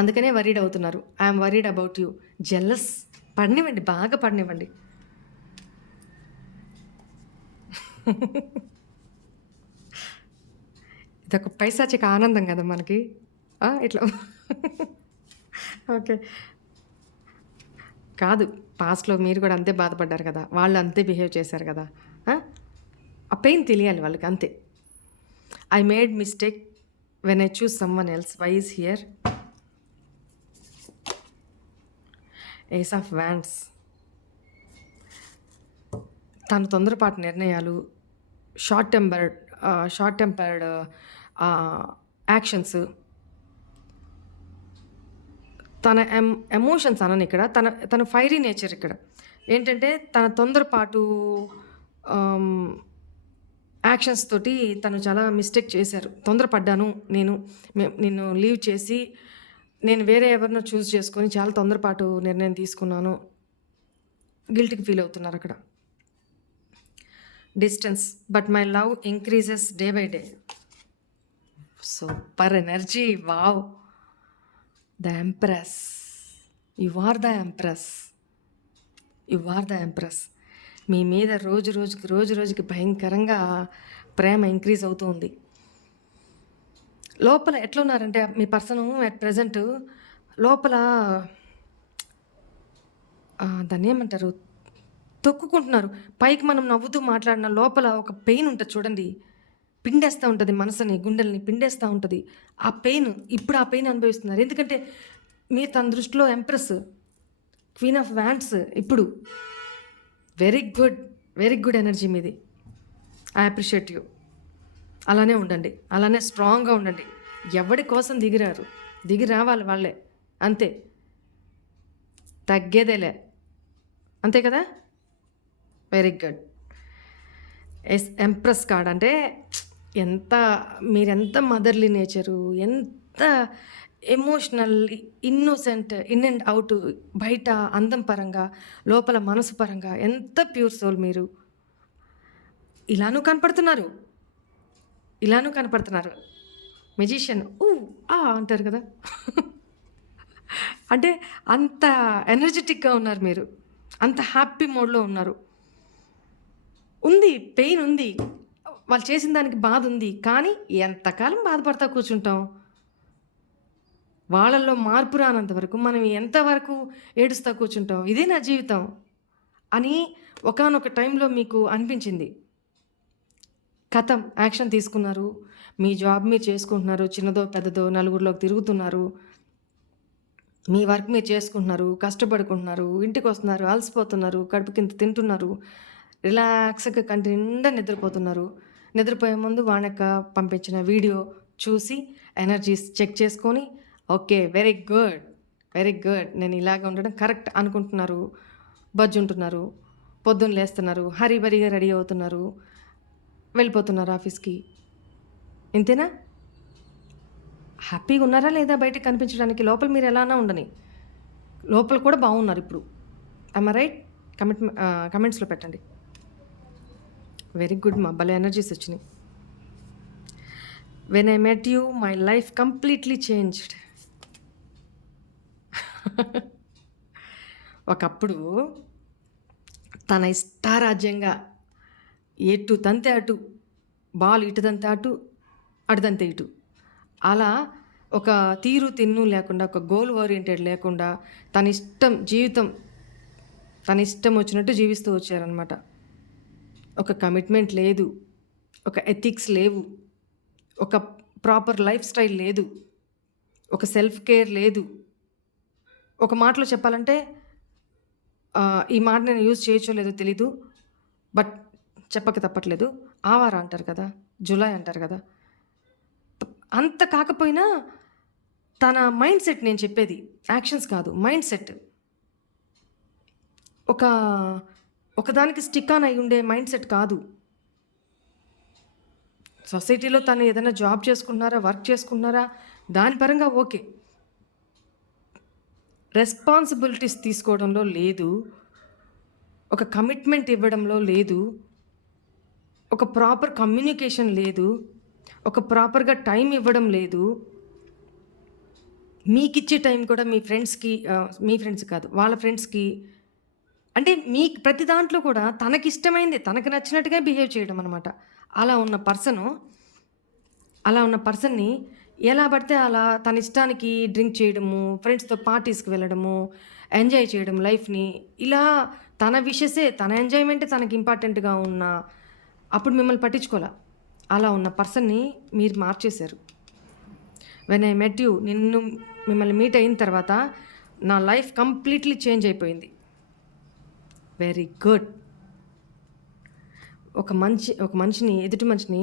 అందుకనే వరీడ్ అవుతున్నారు. I'm worried about you. Jealous. పడినివ్వండి, బాగా పడినివ్వండి. ఇదొక పైశాచిక ఆనందం కదా మనకి, ఇట్లా. ఓకే, కాదు, పాస్ట్లో మీరు కూడా అంతే బాధపడ్డారు కదా, వాళ్ళు అంతే బిహేవ్ చేశారు కదా, ఆ పెయిన్ తెలియాలి వాళ్ళకి, అంతే. I made mistake when I choose someone else. Why is here? Ace of wands. తన తొందరపాటు నిర్ణయాలు, షార్ట్ టెంపర్డ్ యాక్షన్స్, తన ఎమోషన్స్ అనని ఇక్కడ, తన ఫైరీ నేచర్ ఇక్కడ ఏంటంటే తన తొందరపాటు యాక్షన్స్ తోటి తను చాలా మిస్టేక్ చేశారు. తొందరపడ్డాను, నిన్ను లీవ్ చేసి నేను వేరే ఎవరినో చూస్ చేసుకొని చాలా తొందరపాటు నిర్ణయం తీసుకున్నాను, గిల్ట్కి ఫీల్ అవుతున్నారు అక్కడ. Distance but my love increases day by day. Super energy, wow. The empress, you are the empress, you are the empress. మీ మీద రోజు రోజుకి భయంకరంగా ప్రేమ ఇంక్రీజ్ అవుతూ ఉంది. లోపల ఎట్లా ఉన్నారంటే మీ పర్సన్ అట్ ప్రజెంట్ లోపల దాన్ని ఏమంటారు, తొక్కుకుంటున్నారు. పైకి మనం నవ్వుతూ మాట్లాడిన లోపల ఒక పెయిన్ ఉంటుంది చూడండి, పిండేస్తూ ఉంటుంది మనసుని, గుండెల్ని పిండేస్తూ ఉంటుంది. ఆ పెయిన్ ఇప్పుడు ఆ పెయిన్ అనుభవిస్తున్నారు. ఎందుకంటే మీరు తన దృష్టిలో ఎంప్రెస్, క్వీన్ ఆఫ్ వ్యాండ్స్. ఇప్పుడు వెరీ గుడ్ ఎనర్జీ మీది. I appreciate you. అలానే ఉండండి, అలానే స్ట్రాంగ్గా ఉండండి. ఎవడి కోసం దిగి రావాలి వాళ్ళే, అంతే, తగ్గేదేలే, అంతే కదా. Very good. ఎంప్రెస్ కార్డ్ అంటే మీరెంత మదర్లీ నేచరు, ఎంత emotional, innocent, in and out, బయట అందం పరంగా, లోపల మనసు పరంగా ఎంత ప్యూర్ సోల్ మీరు. ఇలానూ కనపడుతున్నారు. మెజిషియన్ అంటారు కదా. అంటే అంత ఎనర్జెటిక్గా ఉన్నారు మీరు, అంత హ్యాపీ మోడ్లో ఉన్నారు. ఉంది, పెయిన్ ఉంది, వాళ్ళు చేసిన దానికి బాధ ఉంది. కానీ ఎంతకాలం బాధపడతా కూర్చుంటాం? వాళ్ళల్లో మార్పు రానంత వరకు మనం ఎంతవరకు ఏడుస్తూ కూర్చుంటాం? ఇదే నా జీవితం అని ఒకానొక టైంలో మీకు అనిపించింది. కథం, యాక్షన్ తీసుకున్నారు. మీ జాబ్ మీరు చేసుకుంటున్నారు, చిన్నదో పెద్దదో, నలుగురిలోకి తిరుగుతున్నారు, మీ వర్క్ మీరు చేసుకుంటున్నారు, కష్టపడుకుంటున్నారు, ఇంటికి వస్తున్నారు, అలసిపోతున్నారు, కడుపు కింద తింటున్నారు, రిలాక్స్గా కంటి నిండా నిద్రపోతున్నారు. నిద్రపోయే ముందు వాణక్క పంపించిన వీడియో చూసి ఎనర్జీస్ చెక్ చేసుకొని ఓకే వెరీ గుడ్ నేను ఇలాగ ఉండడం కరెక్ట్ అనుకుంటున్నారు. బజ్జుంటున్నారు, పొద్దున్న లేస్తున్నారు, హరీబరీగా రెడీ అవుతున్నారు, వెళ్ళిపోతున్నారు ఆఫీస్కి. ఇంతేనా? హ్యాపీగా ఉన్నారా లేదా బయటకు కనిపించడానికి? లోపల మీరు ఎలానా ఉండని, లోపల కూడా బాగున్నారు ఇప్పుడు. I'm right? కమెంట్స్లో పెట్టండి. వెరీ గుడ్ మా, భలే ఎనర్జీస్ వచ్చినాయి. When I met you my life completely changed. ఒకప్పుడు తన ఇష్టారాజ్యంగా ఎటు తంతే అటు, బాల్ ఇటు తంతే అటు, అటుదంతే ఇటు, అలా ఒక తీరు తిన్ను లేకుండా, ఒక గోల్ ఓరియంటెడ్ లేకుండా తన జీవితం తన ఇష్టం వచ్చినట్టు జీవిస్తూ వచ్చారనమాట. ఒక కమిట్మెంట్ లేదు, ఒక ఎథిక్స్ లేవు, ఒక ప్రాపర్ లైఫ్ స్టైల్ లేదు, ఒక సెల్ఫ్ కేర్ లేదు. ఒక మాటలో చెప్పాలంటే ఈ మాట నేను యూజ్ చేయొచ్చో లేదో తెలీదు, బట్ చెప్పక తప్పట్లేదు. ఆవార అంటారు కదా, జులాయ్ అంటారు కదా, అంత కాకపోయినా తన మైండ్ సెట్, నేను చెప్పేది యాక్షన్స్ కాదు, మైండ్ సెట్, ఒకదానికి స్టిక్ ఆన్ అయి ఉండే మైండ్ సెట్ కాదు. సొసైటీలో తను ఏదైనా జాబ్ చేసుకుంటున్నారా, వర్క్ చేసుకుంటున్నారా, దాని పరంగా ఓకే. రెస్పాన్సిబిలిటీస్ తీసుకోవడంలో లేదు, ఒక కమిట్మెంట్ ఇవ్వడంలో లేదు, ఒక ప్రాపర్ కమ్యూనికేషన్ లేదు, ఒక ప్రాపర్గా టైం ఇవ్వడం లేదు. మీకు ఇచ్చే టైం కూడా మీ ఫ్రెండ్స్ కాదు, వాళ్ళ ఫ్రెండ్స్కి, అంటే మీ ప్రతి దాంట్లో కూడా తనకి ఇష్టమైంది, తనకు నచ్చినట్టుగా బిహేవ్ చేయడం అనమాట. అలా ఉన్న పర్సన్ని ఎలా పడితే అలా తన ఇష్టానికి డ్రింక్ చేయడము, ఫ్రెండ్స్తో పార్టీస్కి వెళ్ళడము, ఎంజాయ్ చేయడం లైఫ్ని, ఇలా తన విషెసే, తన ఎంజాయ్మెంటే తనకి ఇంపార్టెంట్గా ఉన్న అప్పుడు మిమ్మల్ని పట్టించుకోలే. అలా ఉన్న పర్సన్ని మీరు మార్చేశారు. వెన్ ఐ మెట్ యూ, మిమ్మల్ని మీట్ అయిన తర్వాత నా లైఫ్ కంప్లీట్లీ చేంజ్ అయిపోయింది. Very good. ఎదుటి మనిషిని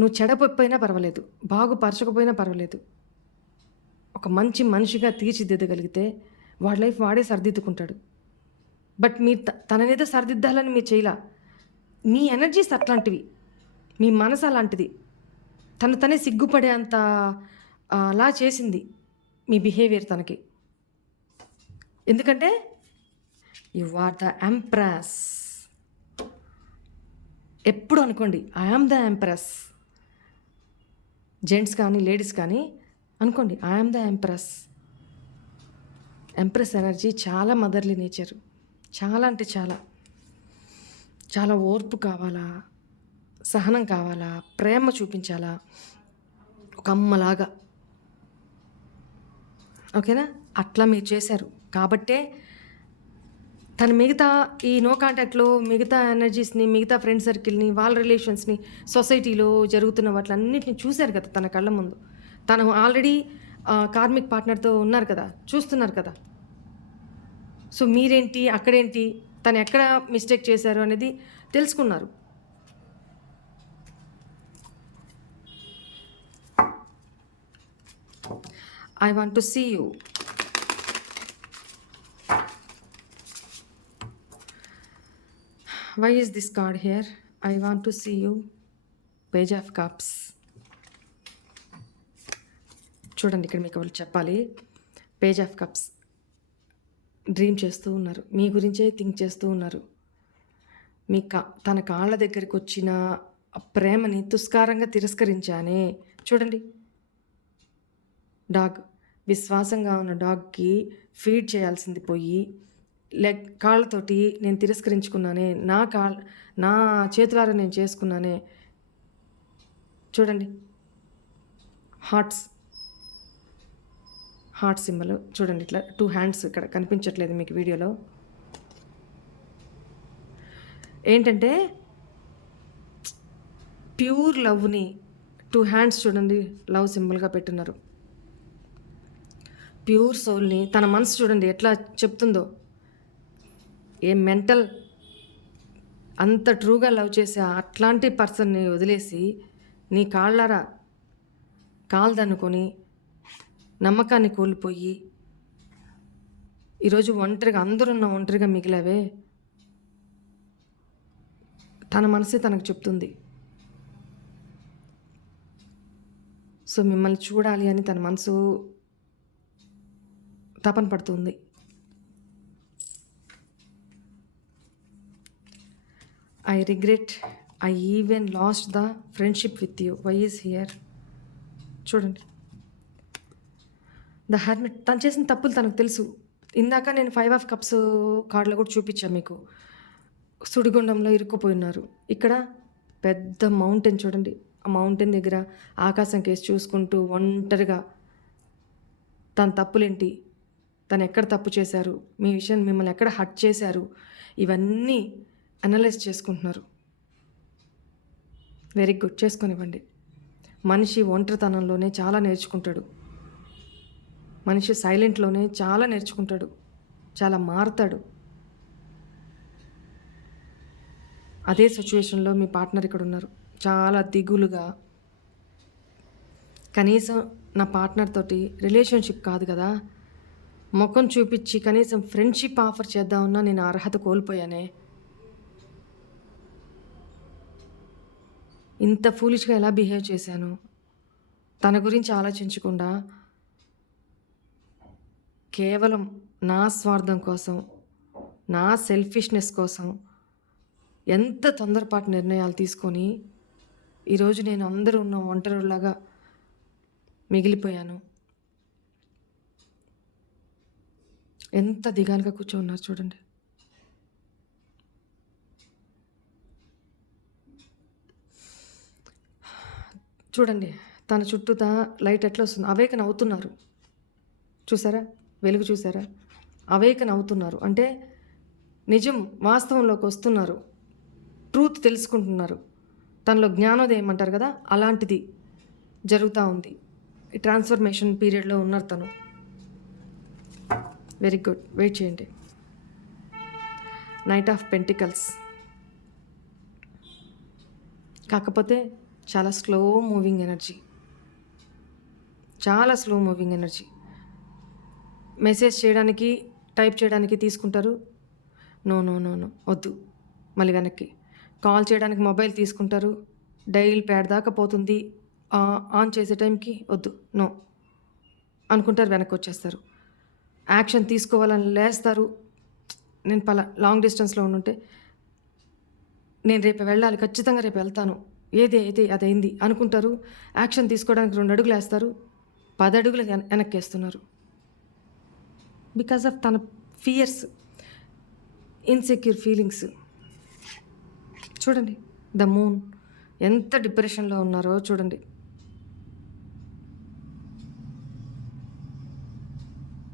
నువ్వు చెడపకపోయినా పర్వాలేదు, బాగుపరచకపోయినా పర్వాలేదు, ఒక మంచి మనిషిగా తీర్చిదిద్దగలిగితే వాడి లైఫ్ వాడే సరిదిద్దుకుంటాడు. బట్ మీరు తననేదో సరిదిద్దాలని మీరు చేయలా. మీ ఎనర్జీస్ అట్లాంటివి, మీ మనసు అలాంటిది, తనే సిగ్గుపడే అంత అలా చేసింది మీ బిహేవియర్ తనకి. ఎందుకంటే యు ఆర్ ద ఎంప్రెస్. ఎప్పుడు అనుకోండి, I am the empress. Gents కానీ లేడీస్ కానీ అనుకోండి, I am the empress. Empress energy చాలా మదర్లీ నేచర్. చాలా అంటే చాలా. చాలా ఓర్పు కావాలా, సహనం కావాలా, ప్రేమ చూపించాలా, ఒక అమ్మలాగా. ఓకేనా? అట్లా మీరు చేశారు కాబట్టే తను మిగతా ఈ నో కాంటాక్ట్లో మిగతా ఎనర్జీస్ని, మిగతా ఫ్రెండ్ సర్కిల్ని, వాళ్ళ రిలేషన్స్ని, సొసైటీలో జరుగుతున్న వాటిలన్నిటిని చూశారు కదా తన కళ్ళ ముందు. తను ఆల్రెడీ కార్మిక్ పార్ట్నర్తో ఉన్నారు కదా, చూస్తున్నారు కదా. సో మీరేంటి, అక్కడేంటి, తను ఎక్కడ మిస్టేక్ చేశారు అనేది తెలుసుకున్నారు. I want to see you. Why is this card here? I want to see you. Page of Cups. చూడండి, ఇక్కడ మీకు వాళ్ళు చెప్పాలి. Page of cups. డ్రీమ్ చేస్తూ ఉన్నారు, మీ గురించే థింక్ చేస్తూ ఉన్నారు. మీ తన కాళ్ళ దగ్గరికి వచ్చిన ప్రేమని తుస్కారంగా తిరస్కరించానే. చూడండి, డాగ్. విశ్వాసంగా ఉన్న డాగ్కి ఫీడ్ చేయాల్సింది పోయి కాళ్ళతోటి నేను తిరస్కరించుకున్నానే, నా చేతులారా నేను చేసుకున్నానే. చూడండి, హార్ట్ సింబల్ చూడండి, ఇట్లా 2 హ్యాండ్స్ ఇక్కడ కనిపించట్లేదు మీకు వీడియోలో. ఏంటంటే ప్యూర్ లవ్ని 2 హ్యాండ్స్ చూడండి లవ్ సింబల్గా పెట్టున్నారు. ప్యూర్ సోల్ని, తన మనసు చూడండి ఎట్లా చెప్తుందో. ఏ మెంటల్, అంత ట్రూగా లవ్ చేసే అట్లాంటి పర్సన్ని వదిలేసి నీ కాళ్ళారా కాల్దనుకొని నమ్మకాన్ని కోల్పోయి ఈరోజు ఒంటరిగా మిగిలావే. తన మనసే తనకు చెప్తుంది. సో మిమ్మల్ని చూడాలి అని తన మనసు తపన పడుతుంది. I regret I even lost the friendship with you. Why is here? చూడండి, ద హర్మిట్. తను చేసిన తప్పులు తనకు తెలుసు. ఇందాక నేను 5 ఆఫ్ కప్స్ కార్డులో కూడా చూపించాను మీకు. సుడిగుండంలో ఇరుక్కుపోయినారు. ఇక్కడ పెద్ద మౌంటైన్ చూడండి. ఆ మౌంటైన్ దగ్గర ఆకాశం కేసి చూసుకుంటూ ఒంటరిగా తన తప్పులేంటి, తను ఎక్కడ తప్పు చేశారు, మీ విషయం మిమ్మల్ని ఎక్కడ హర్ట్ చేశారు, ఇవన్నీ అనలైజ్ చేసుకుంటున్నారు. వెరీ గుడ్, చేసుకొనివ్వండి. మనిషి ఒంటరితనంలోనే చాలా నేర్చుకుంటాడు. మనిషి సైలెంట్లోనే చాలా నేర్చుకుంటాడు, చాలా మారుతాడు. అదే సిచ్యువేషన్లో మీ పార్ట్నర్ ఇక్కడ ఉన్నారు, చాలా దిగులుగా. కనీసం నా పార్ట్నర్ తోటి రిలేషన్షిప్ కాదు కదా, ముఖం చూపించి కనీసం ఫ్రెండ్షిప్ ఆఫర్ చేద్దామన్నా నేను అర్హత కోల్పోయానే. ఇంత ఫూలిష్గా ఎలా బిహేవ్ చేశాను, తన గురించి ఆలోచించకుండా కేవలం నా స్వార్థం కోసం, నా సెల్ఫిష్నెస్ కోసం ఎంత తొందరపాటు నిర్ణయాలు తీసుకొని ఈరోజు నేను అందరూ ఉన్న ఒంటరిలాగా మిగిలిపోయాను. ఎంత దిగాలుగా కూర్చోన్నారు చూడండి. చూడండి, తన చుట్టూతా లైట్ ఎట్లా వస్తుంది, అవేకన్ అవుతున్నారు. చూసారా, వెలుగు చూసారా, అవేకన్ అవుతున్నారు. అంటే నిజం వాస్తవంలోకి వస్తున్నారు, ట్రూత్ తెలుసుకుంటున్నారు. తనలో జ్ఞానోదయం అంటారు కదా, అలాంటిది జరుగుతూ ఉంది. ఈ ట్రాన్స్ఫర్మేషన్ పీరియడ్లో ఉన్నారు తను. వెరీ గుడ్, వెయిట్ చేయండి. Knight of pentacles. కాకపోతే చాలా స్లో మూవింగ్ ఎనర్జీ, చాలా స్లో మూవింగ్ ఎనర్జీ. మెసేజ్ చేయడానికి, టైప్ చేయడానికి తీసుకుంటారు, నో నో నో నో వద్దు, మళ్ళీ వెనక్కి. కాల్ చేయడానికి మొబైల్ తీసుకుంటారు, డైల్ ప్యాడ్ దాకా పోతుంది, ఆన్ చేసే టైంకి వద్దు, నో అనుకుంటారు, వెనక్కి వచ్చేస్తారు. యాక్షన్ తీసుకోవాలని లేస్తారు. నేను లాంగ్ డిస్టెన్స్లో ఉంటే నేను రేపు వెళ్ళాలి, ఖచ్చితంగా రేపు వెళ్తాను, ఏది అయితే అదైంది అనుకుంటారు. యాక్షన్ తీసుకోవడానికి 2 అడుగులు వేస్తారు, 10 అడుగులు వెనక్కేస్తున్నారు. బికాస్ ఆఫ్ తన ఫియర్స్, ఇన్సెక్యూర్ ఫీలింగ్స్. చూడండి ద మూన్ ఎంత డిప్రెషన్లో ఉన్నారో చూడండి.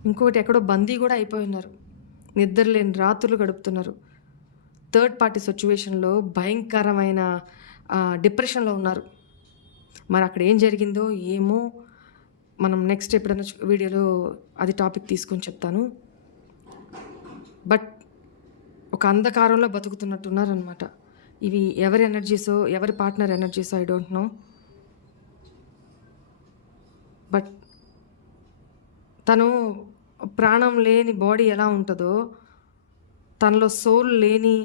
ఇంకొకటి ఎక్కడో బందీ కూడా అయిపోయి ఉన్నారు, నిద్ర లేని రాత్రులు గడుపుతున్నారు. థర్డ్ పార్టీ సిచ్యువేషన్లో భయంకరమైన డిప్రెషన్లో ఉన్నారు. మరి అక్కడ ఏం జరిగిందో ఏమో, మనం నెక్స్ట్ ఎప్పుడైనా వీడియోలో అది టాపిక్ తీసుకొని చెప్తాను. బట్ ఒక అంధకారంలో బతుకుతున్నట్టున్నారనమాట. ఇవి ఎవరి ఎనర్జీసో, ఎవరి పార్ట్నర్ ఎనర్జీసో ఐ డోంట్ నో. బట్ తను ప్రాణం లేని బాడీ ఎలా ఉంటుందో, తనలో సోల్ లేని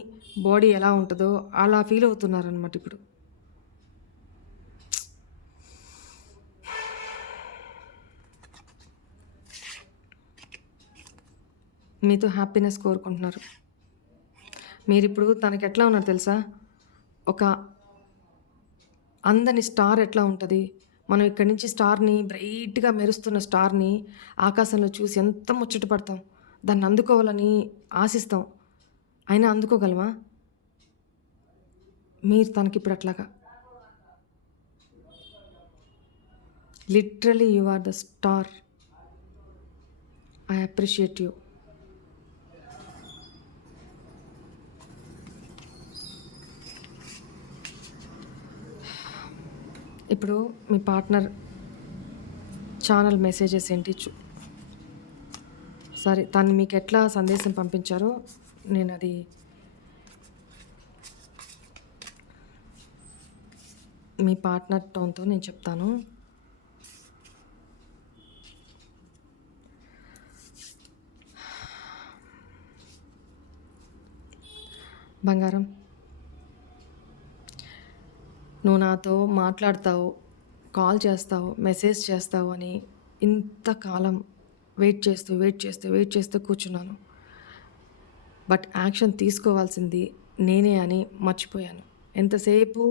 బాడీ ఎలా ఉంటుందో అలా ఫీల్ అవుతున్నారనమాట ఇప్పుడు. మీతో హ్యాపీనెస్ కోరుకుంటున్నారు. మీరు ఇప్పుడు తనకి ఎట్లా ఉన్నారు తెలుసా? ఒక అందని స్టార్ ఎట్లా ఉంటుంది, మనం ఇక్కడి నుంచి స్టార్ని, బ్రైట్గా మెరుస్తున్న స్టార్ని ఆకాశంలో చూసి ఎంత ముచ్చట పడతాం, దాన్ని అందుకోవాలని ఆశిస్తాం, అయినా అందుకోగలమా? మీరు తనకిప్పుడు అట్లాగా. Literally you are the star. I appreciate you. ఇప్పుడు మీ పార్ట్నర్ ఛానల్ మెసేజెస్ ఏంటి సరే తను మీకు ఎట్లా సందేశం పంపించారో నేను అది మీ పార్ట్నర్ టోన్తో నేను చెప్తాను. బంగారం, నువ్వు నాతో మాట్లాడతావు, కాల్ చేస్తావు, మెసేజ్ చేస్తావు అని ఇంతకాలం వెయిట్ చేస్తూ కూర్చున్నాను. బట్ యాక్షన్ తీసుకోవాల్సింది నేనే అని మర్చిపోయాను. ఎంతసేపు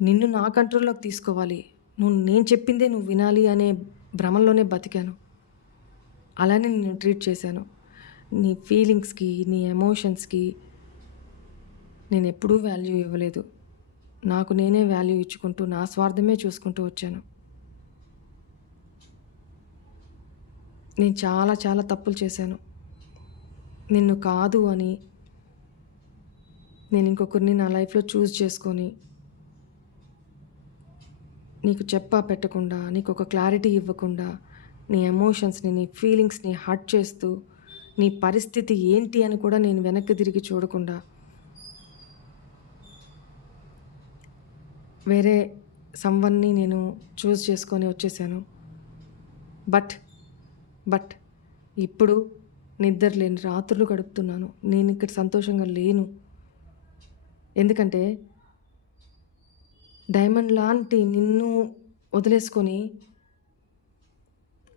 నిన్ను నా కంట్రోల్లోకి తీసుకోవాలి, నేను చెప్పిందే నువ్వు వినాలి అనే భ్రమంలోనే బతికాను. అలానే నేను ట్రీట్ చేశాను. నీ ఫీలింగ్స్కి, నీ ఎమోషన్స్కి నేను ఎప్పుడూ వాల్యూ ఇవ్వలేదు. నాకు నేనే వాల్యూ ఇచ్చుకుంటూ నా స్వార్థమే చూసుకుంటూ వచ్చాను. నేను చాలా చాలా తప్పులు చేశాను. నిన్ను కాదు అని నేను ఇంకొకరిని నా లైఫ్లో చూస్ చేసుకొని నీకు పెట్టకుండా, నీకు ఒక క్లారిటీ ఇవ్వకుండా, నీ ఎమోషన్స్ని, నీ ఫీలింగ్స్ని హర్ట్ చేస్తూ, నీ పరిస్థితి ఏంటి అని కూడా నేను వెనక్కి తిరిగి చూడకుండా వేరే సంవన్ని నేను చూస్ చేసుకొని వచ్చేసాను. బట్ ఇప్పుడు నిద్ర లేని రాత్రులు గడుపుతున్నాను. నేను ఇక్కడ సంతోషంగా లేను. ఎందుకంటే డైమండ్ లాంటి నిన్ను వదిలేసుకొని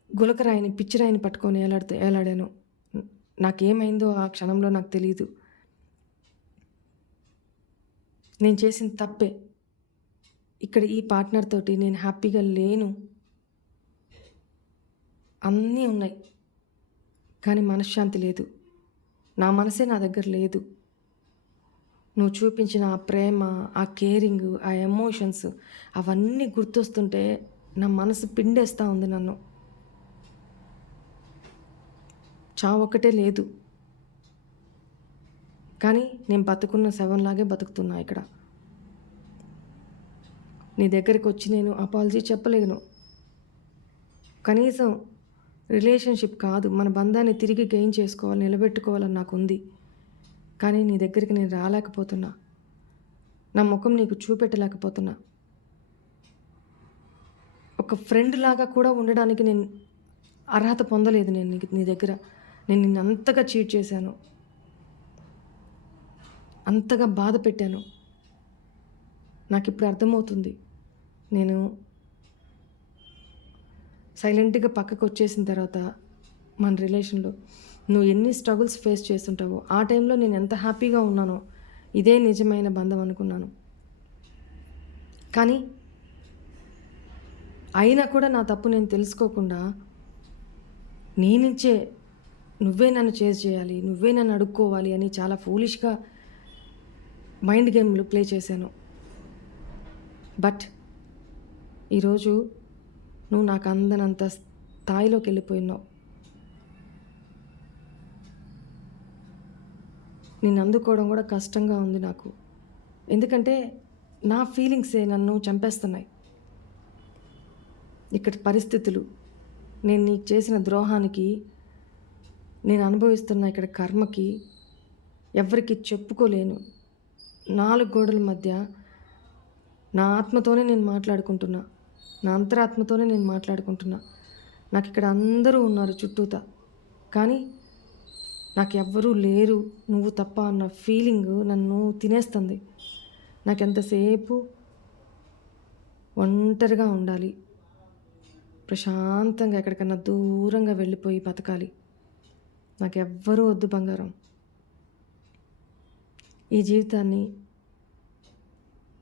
గులకరాయిని, పిచ్చిరాయిని పట్టుకొని ఏలాడాను. నాకేమైందో ఆ క్షణంలో నాకు తెలియదు. నేను చేసిన తప్పే. ఇక్కడ ఈ పార్ట్నర్ తోటి నేను హ్యాపీగా లేను. అన్నీ ఉన్నాయి కానీ మనశ్శాంతి లేదు. నా మనసే నా దగ్గర లేదు. నువ్వు చూపించిన ఆ ప్రేమ, ఆ కేరింగ్, ఆ ఎమోషన్స్ అవన్నీ గుర్తొస్తుంటే నా మనసు పిండేస్తూ ఉంది నన్ను. చావొక్కటే లేదు కానీ నేను బతుకున్న శవంలాగే బతుకుతున్నా ఇక్కడ. నీ దగ్గరికి వచ్చి నేను అపాలజీ చెప్పలేను. కనీసం రిలేషన్షిప్ కాదు, మన బంధాన్ని తిరిగి గెయిన్ చేసుకోవాలి, నిలబెట్టుకోవాలని నాకు ఉంది. కానీ నీ దగ్గరికి నేను రాలేకపోతున్నా. నా ముఖం నీకు చూపెట్టలేకపోతున్నా. ఒక ఫ్రెండ్ లాగా కూడా ఉండడానికి నేను అర్హత పొందలేదు. నేను నీ దగ్గర నేను నిన్ను అంతగా చీట్ చేశాను, అంతగా బాధ పెట్టాను. నాకు ఇప్పుడు అర్థమవుతుంది. నేను సైలెంట్గా పక్కకు వచ్చేసిన తర్వాత మన రిలేషన్లో నువ్వు ఎన్ని స్ట్రగుల్స్ ఫేస్ చేస్తుంటావో, ఆ టైంలో నేను ఎంత హ్యాపీగా ఉన్నానో ఇదే నిజమైన బంధం అనుకున్నాను. కానీ అయినా కూడా నా తప్పు నేను తెలుసుకోకుండా నీ నుంచే నువ్వే నన్ను చేజ్ చేయాలి, నువ్వే నన్ను అడుక్కోవాలి అని చాలా ఫూలిష్‌గా మైండ్ గేమ్‌లు ప్లే చేశాను. బట్ ఈరోజు నువ్వు నాకు అందనంత స్థాయిలోకెళ్ళిపోయినావు. నిన్ను అందుకోవడం కూడా కష్టంగా ఉంది నాకు. ఎందుకంటే నా ఫీలింగ్సే నన్ను చంపేస్తున్నాయి. ఇక్కడ పరిస్థితులు, నేను నీకు చేసిన ద్రోహానికి, నేను అనుభవిస్తున్న ఇక్కడ కర్మకి ఎవ్వరికీ చెప్పుకోలేను. 4 గోడల మధ్య నా ఆత్మతోనే నేను మాట్లాడుకుంటున్నా, నా అంతరాత్మతోనే నేను మాట్లాడుకుంటున్నా. నాకు ఇక్కడ అందరూ ఉన్నారు చుట్టూతా, కానీ నాకు ఎవ్వరూ లేరు నువ్వు తప్ప అన్న ఫీలింగ్ నన్ను తినేస్తుంది. నాకు ఎంతసేపు ఒంటరిగా ఉండాలి, ప్రశాంతంగా ఎక్కడికన్నా దూరంగా వెళ్ళిపోయి బతకాలి. నాకు ఎవ్వరూ వద్దు బంగారం. ఈ జీవితాన్ని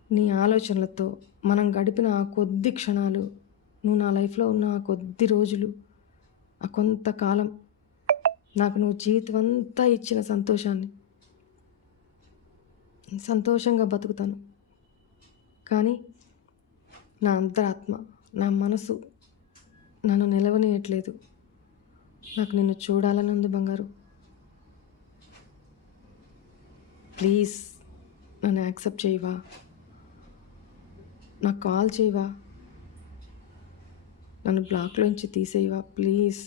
నీ ఆలోచనలతో మనం గడిపిన ఆ కొద్ది క్షణాలు, నువ్వు నా లైఫ్లో ఉన్న ఆ కొద్ది రోజులు, ఆ కొంతకాలం నాకు నువ్వు జీవితం అంతా ఇచ్చిన సంతోషాన్ని, సంతోషంగా బతుకుతాను. కానీ నా అంతరాత్మ, నా మనసు నన్ను నిలవనీయట్లేదు. నాకు నిన్ను చూడాలని ఉంది బంగారు. ప్లీజ్ నన్ను యాక్సెప్ట్ చేయవా? నాకు కాల్ చేయవా? నన్ను బ్లాక్లోంచి తీసేయవా ప్లీజ్?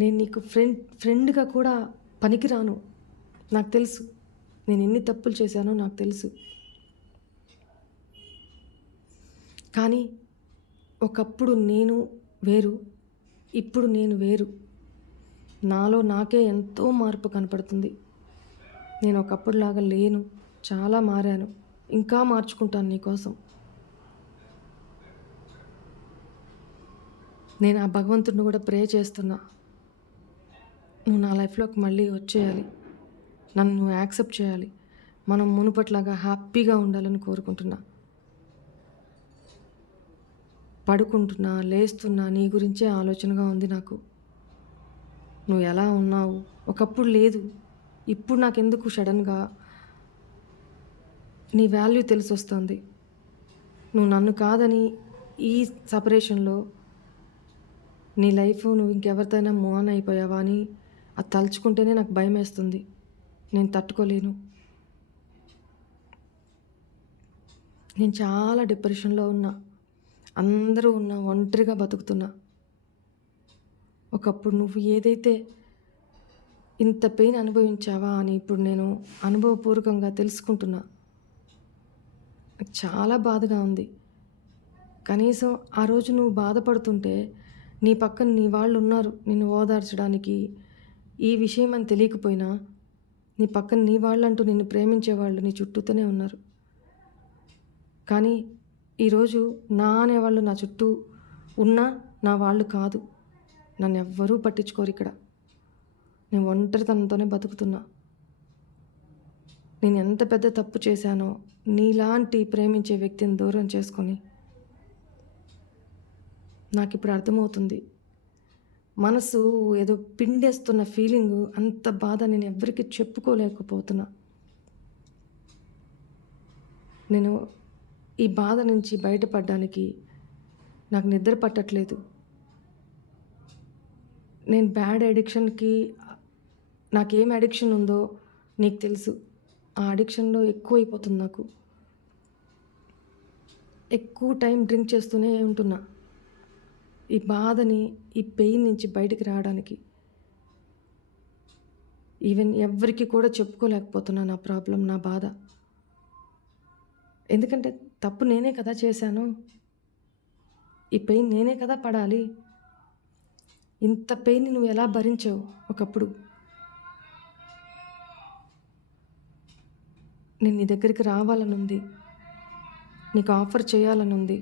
నేను నీకు ఫ్రెండ్గా కూడా పనికిరాను, నాకు తెలుసు. నేను ఎన్ని తప్పులు చేశానో నాకు తెలుసు. కానీ ఒకప్పుడు నేను వేరు, ఇప్పుడు నేను వేరు. నాలో నాకే ఎంతో మార్పు కనపడుతుంది. నేను ఒకప్పుడులాగా లేను, చాలా మారాను. ఇంకా మార్చుకుంటాను నీకోసం. నేను ఆ భగవంతుడిని కూడా ప్రే చేస్తున్నా, నువ్వు నా లైఫ్లోకి మళ్ళీ వచ్చేయాలి, నన్ను నువ్వు యాక్సెప్ట్ చేయాలి, మనం మునుపట్లాగా హ్యాపీగా ఉండాలని కోరుకుంటున్నా. పడుకుంటున్నా, లేస్తున్నా నీ గురించే ఆలోచనగా ఉంది నాకు. నువ్వు ఎలా ఉన్నావు? ఒకప్పుడు లేదు, ఇప్పుడు నాకెందుకు సడన్గా నీ వాల్యూ తెలిసి వస్తుంది. నువ్వు నన్ను కాదని ఈ సపరేషన్లో నీ లైఫ్ నువ్వు ఇంకెవరితోనైనా మూవ్ ఆన్ అయిపోయావా అని అది తలుచుకుంటేనే నాకు భయం వేస్తుంది. నేను తట్టుకోలేను. నేను చాలా డిప్రెషన్లో ఉన్నా, అందరూ ఉన్నా, ఒంటరిగా బతుకుతున్నా. ఒకప్పుడు నువ్వు ఏదైతే ఇంత పెయిన్ అనుభవించావా అని ఇప్పుడు నేను అనుభవపూర్వకంగా తెలుసుకుంటున్నా. నాకు చాలా బాధగా ఉంది. కనీసం ఆ రోజు నువ్వు బాధపడుతుంటే నీ పక్కన నీ వాళ్ళు ఉన్నారు నిన్ను ఓదార్చడానికి. ఈ విషయం అని తెలియకపోయినా నీ పక్కన నీ వాళ్ళంటూ నిన్ను ప్రేమించేవాళ్ళు నీ చుట్టూతోనే ఉన్నారు. కానీ ఈరోజు నా అనేవాళ్ళు నా చుట్టూ ఉన్నా నా వాళ్ళు కాదు. నన్ను ఎవ్వరూ పట్టించుకోరు ఇక్కడ. నేను ఒంటరితనంతోనే బతుకుతున్నా. నేను ఎంత పెద్ద తప్పు చేశానో నీలాంటి ప్రేమించే వ్యక్తిని దూరం చేసుకొని. నాకు ఇప్పుడు అర్థమవుతుంది. మనసు ఏదో పిండేస్తున్న ఫీలింగు, అంత బాధ నేను ఎవ్వరికీ చెప్పుకోలేకపోతున్నా. నేను ఈ బాధ నుంచి బయటపడడానికి నాకు నిద్ర పట్టట్లేదు. నేను బ్యాడ్ అడిక్షన్కి, నాకేం అడిక్షన్ ఉందో నీకు తెలుసు. ఆ అడిక్షన్లో ఎక్కువ అయిపోతుంది నాకు. ఎక్కువ టైం డ్రింక్ చేస్తూనే ఉంటున్నా ఈ బాధని, ఈ పెయిన్ నుంచి బయటికి రావడానికి. ఈవెన్ ఎవ్వరికి కూడా చెప్పుకోలేకపోతున్నా నా ప్రాబ్లం, నా బాధ. ఎందుకంటే తప్పు నేనే కదా చేశాను. ఈ పెయిన్ నేనే కదా పడాలి. ఇంత పెయిన్ నువ్వు ఎలా భరించావు ఒకప్పుడు? నేను నీ దగ్గరికి రావాలనుంది, నీకు ఆఫర్ చేయాలనుంది.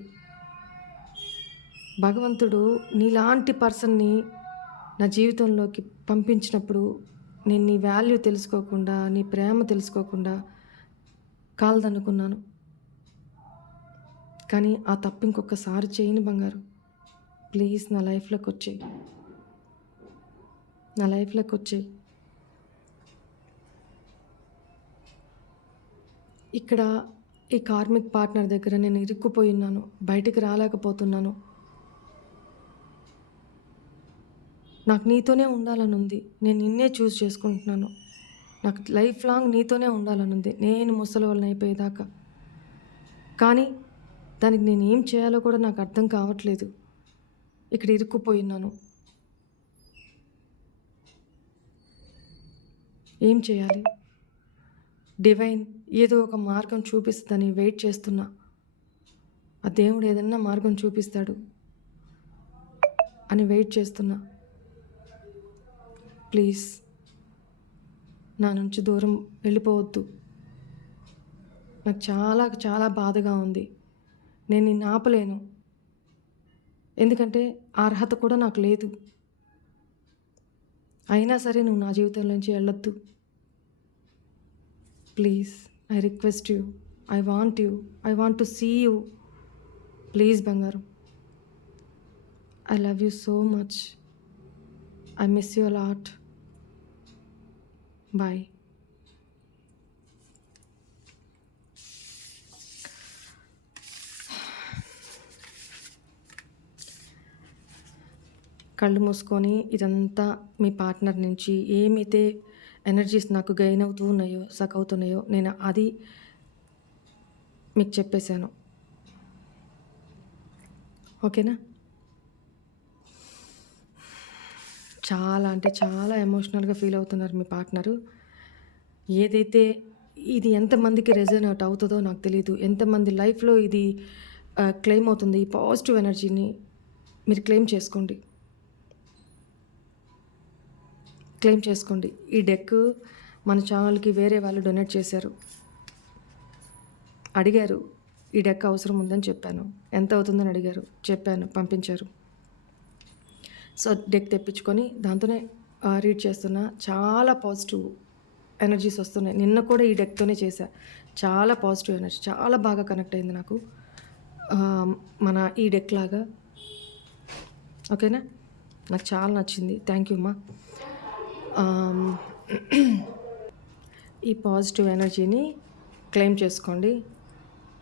భగవంతుడు నీలాంటి పర్సన్ని నా జీవితంలోకి పంపించినప్పుడు నేను నీ వాల్యూ తెలుసుకోకుండా, నీ ప్రేమ తెలుసుకోకుండా కాలదనుకున్నాను. కానీ ఆ తప్పు ఇంకొకసారి చేయను బంగారు. ప్లీజ్ నా లైఫ్‌లోకి వచ్చేయి. నా లైఫ్‌లోకి వచ్చేయి. ఇక్కడ ఈ కార్మిక్ పార్ట్నర్ దగ్గర నేను ఇరుక్కుపోయి ఉన్నాను. బయటికి రాలేకపోతున్నాను. నాకు నీతోనే ఉండాలని ఉంది. నేను నిన్నే చూజ్ చేసుకుంటున్నాను. నాకు లైఫ్ లాంగ్ నీతోనే ఉండాలని ఉంది. నేను ముసలివాళ్ళని అయిపోయేదాకా. కానీ దానికి నేను ఏం చేయాలో కూడా నాకు అర్థం కావట్లేదు. ఇక్కడ ఇరుక్కుపోయి ఉన్నాను. ఏం చేయాలి? డివైన్ ఏదో ఒక మార్గం చూపిస్తుందని వెయిట్ చేస్తున్నా. ఆ దేవుడు ఏదన్నా మార్గం చూపిస్తాడు అని వెయిట్ చేస్తున్నా. ప్లీజ్ నా నుంచి దూరం వెళ్ళిపోవద్దు. నాకు చాలా చాలా బాధగా ఉంది. నేను నిన్ను ఆపలేను. ఎందుకంటే ఆ అర్హత కూడా నాకు లేదు. అయినా సరే నువ్వు నా జీవితం నుంచి వెళ్ళొద్దు. Please I request you. I want you. I want to see you. Please బంగారం. I love you so much. I miss you a lot. Bye. కళ్ళు మూసుకొని ఇదంతా మీ పార్ట్నర్ నుంచి ఏమైతే ఎనర్జీస్ నాకు గెయిన్ అవుతూ ఉన్నాయో, సక్ అవుతున్నాయో నేను అది మీకు చెప్పేశాను. ఓకేనా? చాలా అంటే చాలా ఎమోషనల్గా ఫీల్ అవుతున్నారు మీ పార్ట్నరు. ఏదైతే ఇది ఎంతమందికి రెజొనేట్ అవుతుందో నాకు తెలీదు. ఎంతమంది లైఫ్లో ఇది క్లెయిమ్ అవుతుంది. ఈ పాజిటివ్ ఎనర్జీని మీరు క్లెయిమ్ చేసుకోండి. క్లెయిమ్ చేసుకోండి. ఈ డెక్ మన ఛానల్కి వేరే వాళ్ళు డొనేట్ చేశారు. అడిగారు ఈ డెక్ అవసరం ఉందని చెప్పాను. ఎంత అవుతుందని అడిగారు, చెప్పాను, పంపించారు. సో డెక్ తెప్పించుకొని దాంతోనే రీడ్ చేస్తున్నా. చాలా పాజిటివ్ ఎనర్జీస్ వస్తున్నాయి. నిన్న కూడా ఈ డెక్తోనే చేశా. చాలా పాజిటివ్ ఎనర్జీ, చాలా బాగా కనెక్ట్ అయింది నాకు మన ఈ డెక్ లాగా. ఓకేనా? నాకు చాలా నచ్చింది. థ్యాంక్ యూ అమ్మా. ఈ పాజిటివ్ ఎనర్జీని క్లెయిమ్ చేసుకోండి.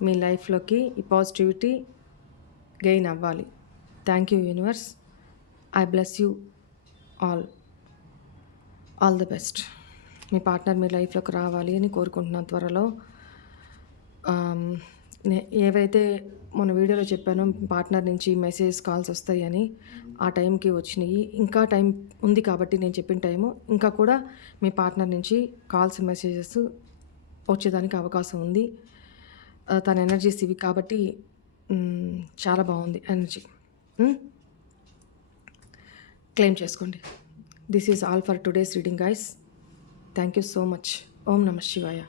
మీ లైఫ్లోకి ఈ పాజిటివిటీ గెయిన్ అవ్వాలి. Thank you universe. I bless you all the best. మీ పార్ట్నర్ మీ లైఫ్లోకి రావాలి అని కోరుకుంటున్నాను త్వరలో. ఏవైతే మన వీడియోలో చెప్పానో పార్ట్నర్ నుంచి మెసేజ్ కాల్స్ వస్తాయని, ఆ టైంకి వచ్చినాయి. ఇంకా టైం ఉంది కాబట్టి నేను చెప్పిన టైము ఇంకా కూడా మీ పార్ట్నర్ నుంచి కాల్స్, మెసేజెస్ వచ్చేదానికి అవకాశం ఉంది. తన ఎనర్జీస్ ఇవి కాబట్టి చాలా బాగుంది ఎనర్జీ. క్లెయిమ్ చేసుకోండి. This is all for today's reading guys. Thank you so much. Om Namah శివాయ.